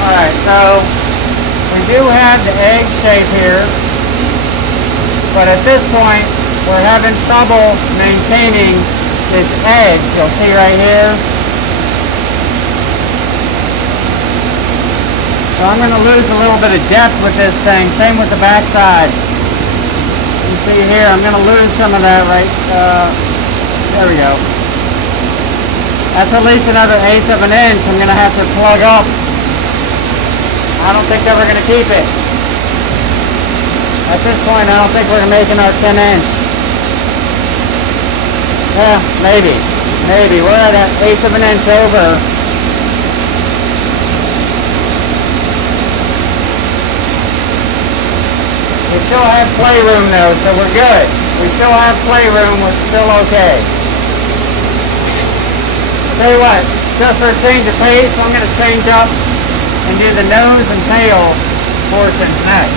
Alright, so we do have the egg shape here, but at this point we're having trouble maintaining this edge. You'll see right here. So I'm going to lose a little bit of depth with this thing. Same with the back side. You see here, I'm going to lose some of that right, there we go. That's at least another 1/8 of an inch I'm going to have to plug up. I don't think that we're going to keep it. At this point, I don't think we're making our 10 inch. Yeah, maybe. Maybe. We're at an 1/8 of an inch over. We still have playroom though, so we're good. We still have playroom. We're still okay. Tell you what, just for a change of pace, I'm going to change up and do the nose and tail portions next.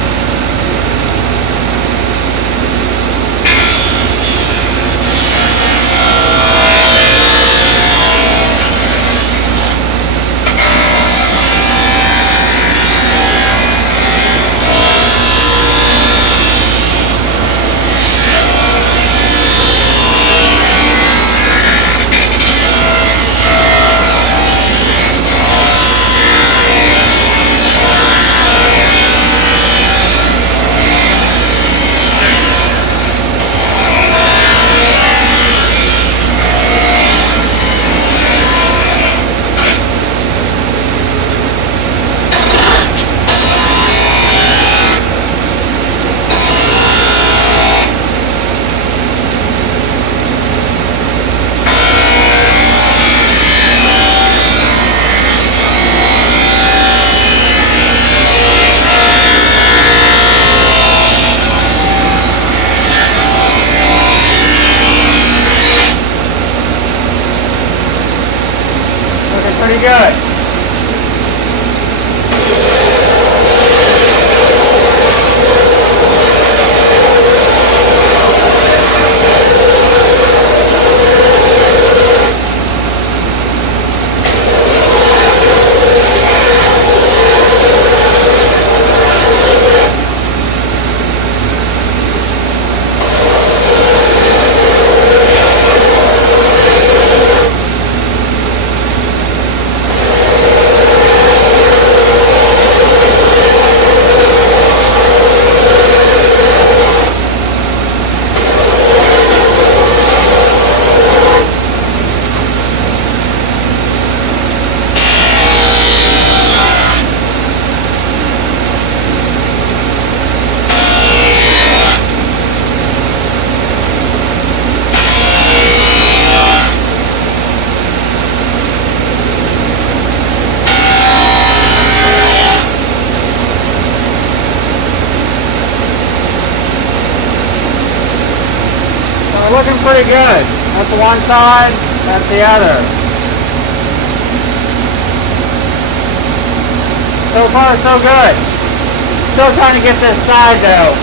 looking pretty good. That's one side, that's the other. So far, so good. Still trying to get this side though.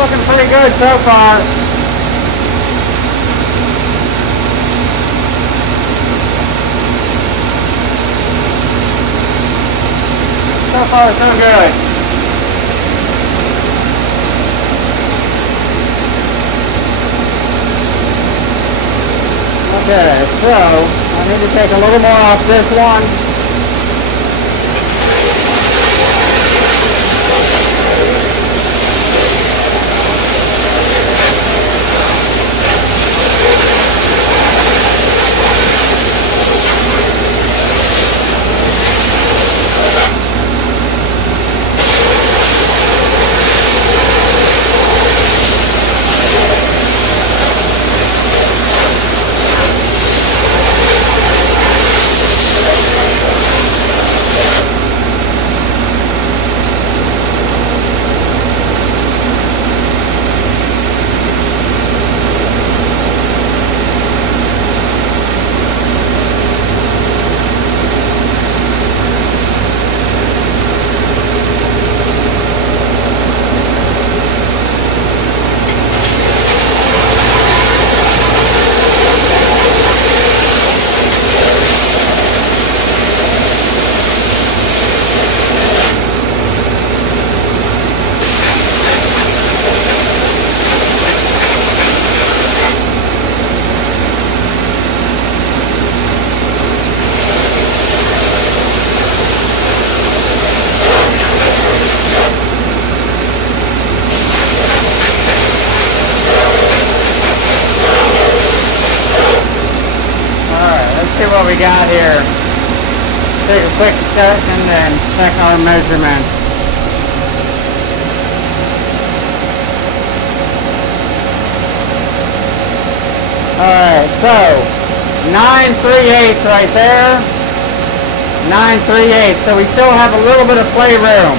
Looking pretty good so far. So far, so good. Okay, so I need to take a little more off this one. See what we got here. Take a quick step and then check our measurements. Alright, so 9/3/8 right there. 9/3/8. So we still have a little bit of playroom.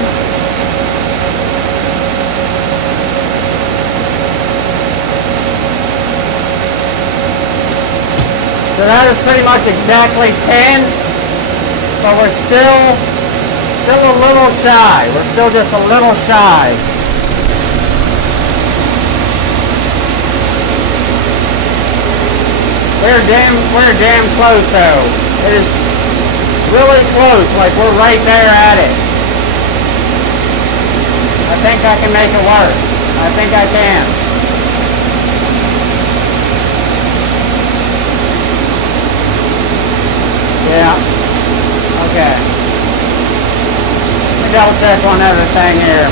So that is pretty much exactly 10, but we're still a little shy. We're still just a little shy. We're damn close though. It is really close, like we're right there at it. I think I can make it work. I think I can. Yeah. Okay. Let me double check one other thing here.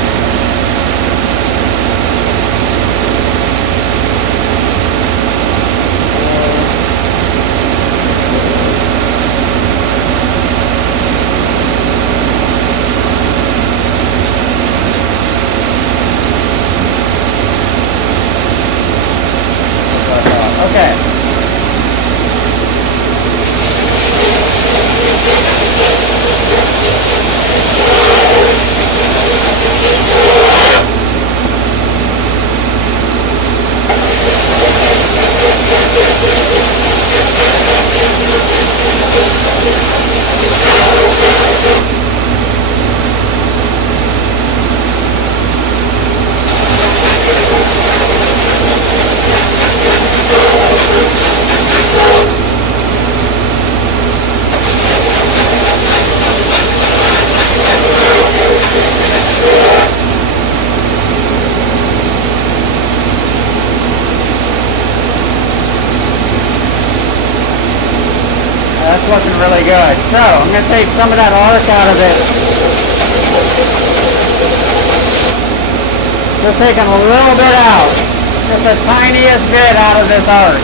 Okay. So I'm going to take some of that arc out of it. Just taking a little bit out. Just the tiniest bit out of this arc.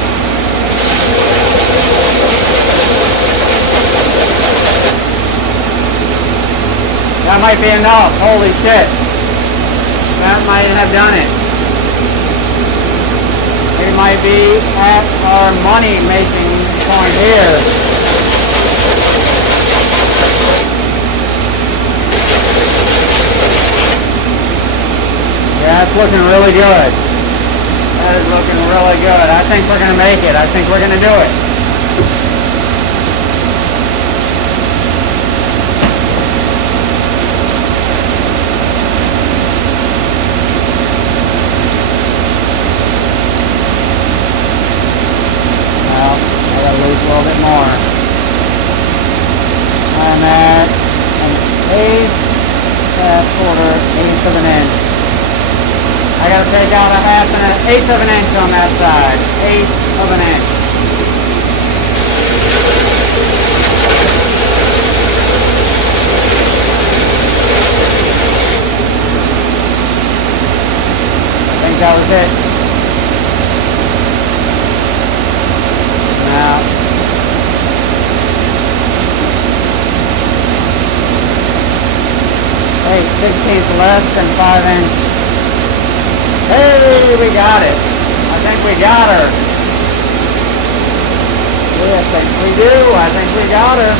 That might be enough. Holy shit. That might have done it. We might be at our money making point here. Yeah, it's looking really good. That is looking really good. I think we're going to make it. I think we're going to do it. A little bit more. I'm at an eighth of an inch. I gotta take out a half and an eighth of an inch on that side. Eighth of an inch. I think that was it. Now, 8/16 less than 5 inch. Hey, we got it. I think we got her. Yeah, I think we do. I think we got her.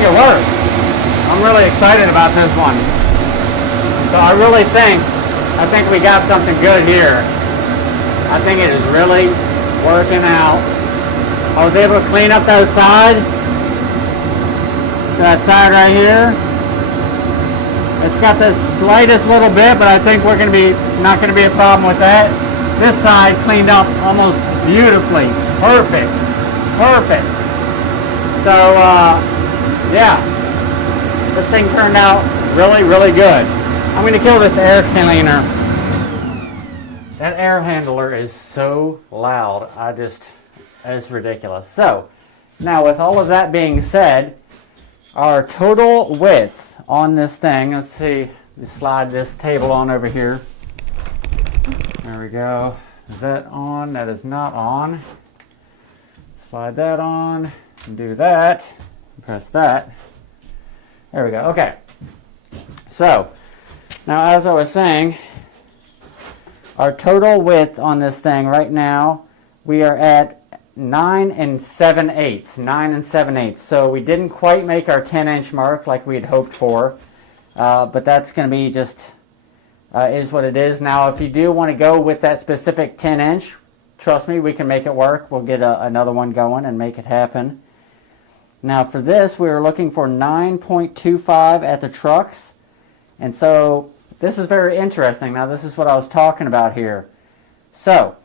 It worked. I'm really excited about this one. So I think we got something good here. I think it is really working out. I was able to clean up that side. So that side right here. It's got the slightest little bit, but I think we're not gonna be a problem with that. This side cleaned up almost beautifully. Perfect. Perfect. So yeah, this thing turned out really, really good. I'm going to kill this air cleaner. That air handler is so loud. It's ridiculous. So, now with all of that being said, our total width on this thing, let's see, we slide this table on over here. There we go. Is that on? That is not on. Slide that on and do that. Press that. There we go. Okay. So, now as I was saying, our total width on this thing right now, we are at 9 7/8. 9 7/8. So we didn't quite make our 10-inch mark like we had hoped for, but that's going to be just is what it is. Now, if you do want to go with that specific 10-inch, trust me, we can make it work. We'll get another one going and make it happen. Now for this, we were looking for 9.25 at the trucks. And so this is very interesting. Now this is what I was talking about here. So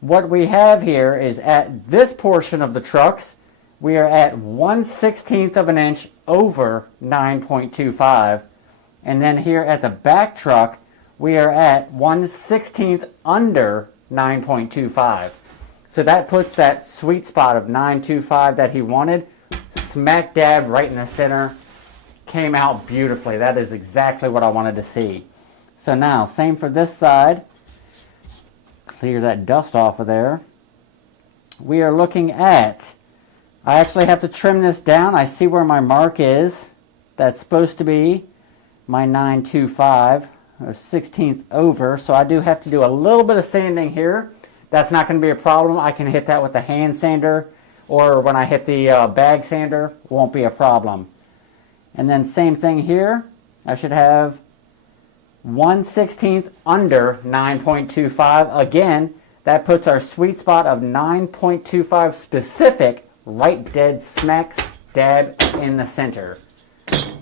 what we have here is at this portion of the trucks, we are at 1/16 of an inch over 9.25. And then here at the back truck, we are at 1/16 under 9.25. So that puts that sweet spot of 9.25 that he wanted smack dab right in the center. Came out beautifully. That is exactly what I wanted to see. So now, same for this side. Clear that dust off of there. We are looking at, I actually have to trim this down. I see where my mark is. That's supposed to be my 9.25. 1/16 over, so I do have to do a little bit of sanding here. That's not going to be a problem. I can hit that with the hand sander, or when I hit the bag sander, it won't be a problem. And then same thing here. I should have 1/16 under 9.25. Again, that puts our sweet spot of 9.25 specific right dead smack dab in the center.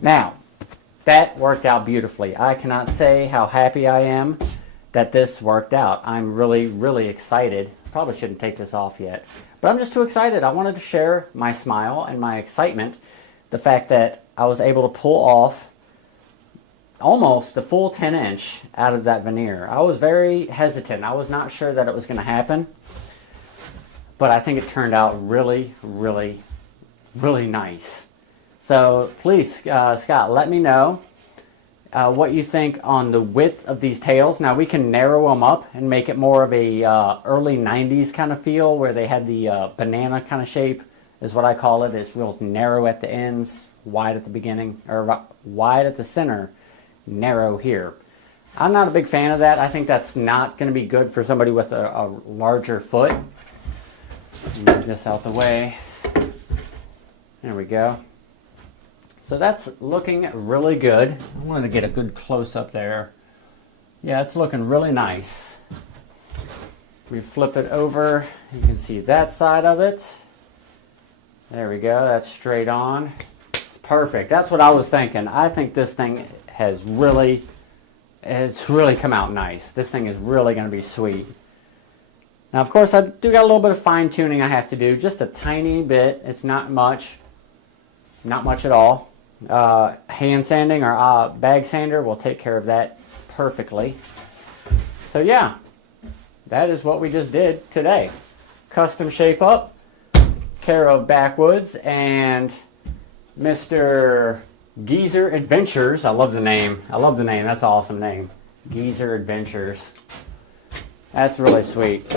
Now, that worked out beautifully. I cannot say how happy I am that this worked out. I'm really, really excited. Probably shouldn't take this off yet, but I'm just too excited. I wanted to share my smile and my excitement. The fact that I was able to pull off almost the full 10-inch out of that veneer. I was very hesitant. I was not sure that it was going to happen, but I think it turned out really, really, really nice. So please, Scott, let me know what you think on the width of these tails. Now we can narrow them up and make it more of a early 90s kind of feel, where they had the banana kind of shape, is what I call it. It's real narrow at the ends, wide at the beginning, or wide at the center, narrow here. I'm not a big fan of that. I think that's not going to be good for somebody with a larger foot. Move this out the way. There we go. So that's looking really good. I wanted to get a good close-up there. Yeah, it's looking really nice. We flip it over. You can see that side of it. There we go. That's straight on. It's perfect. That's what I was thinking. I think this thing has really come out nice. This thing is really going to be sweet. Now, of course, I do got a little bit of fine-tuning I have to do. Just a tiny bit. It's not much. Not much at all. Hand sanding or bag sander will take care of that perfectly. So yeah, that is what we just did today. Custom shape up, care of Bakwuds and Mr. Geezer Adventures. I love the name. That's an awesome name. Geezer Adventures. That's really sweet.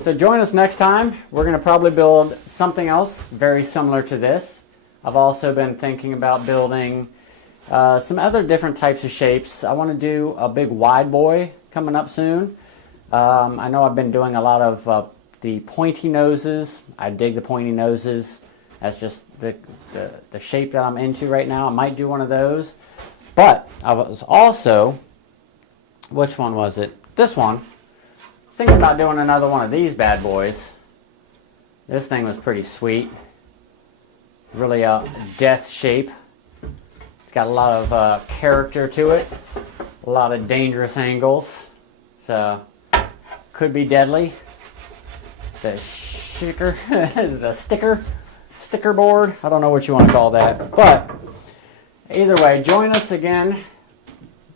So join us next time. We're going to probably build something else very similar to this. I've also been thinking about building some other different types of shapes. I want to do a big wide boy coming up soon. I know I've been doing a lot of the pointy noses. I dig the pointy noses. That's just the shape that I'm into right now. I might do one of those. But I was also, which one was it? This one. I was thinking about doing another one of these bad boys. This thing was pretty sweet. Really a death shape. It's got a lot of character to it. A lot of dangerous angles. So, could be deadly. The sticker, sticker board. I don't know what you want to call that. But, either way, join us again,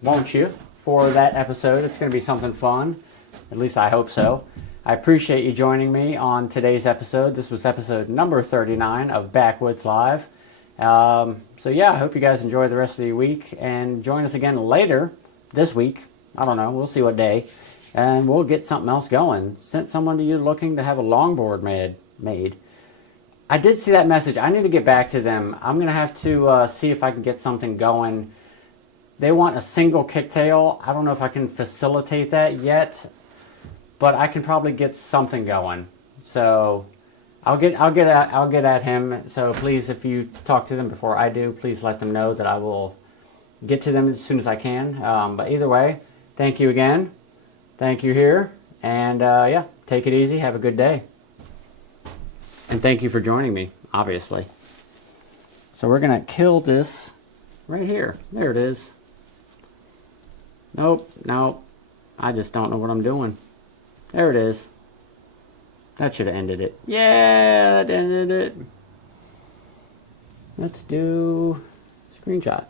won't you, for that episode. It's going to be something fun. At least I hope so. I appreciate you joining me on today's episode. This was episode number 39 of Bakwuds Live. So yeah, I hope you guys enjoy the rest of the week, and join us again later this week. I don't know, we'll see what day, and we'll get something else going. Sent someone to you looking to have a longboard made. I did see that message. I need to get back to them. I'm going to have to see if I can get something going. They want a single kicktail. I don't know if I can facilitate that yet, but I can probably get something going. So I'll get at him. So please, if you talk to them before I do, please let them know that I will get to them as soon as I can. But either way, thank you again. Thank you here. And yeah, take it easy. Have a good day. And thank you for joining me, obviously. So we're going to kill this right here. There it is. Nope. I just don't know what I'm doing. There it is. That should have ended it. Yeah, that ended it. Let's do screenshot.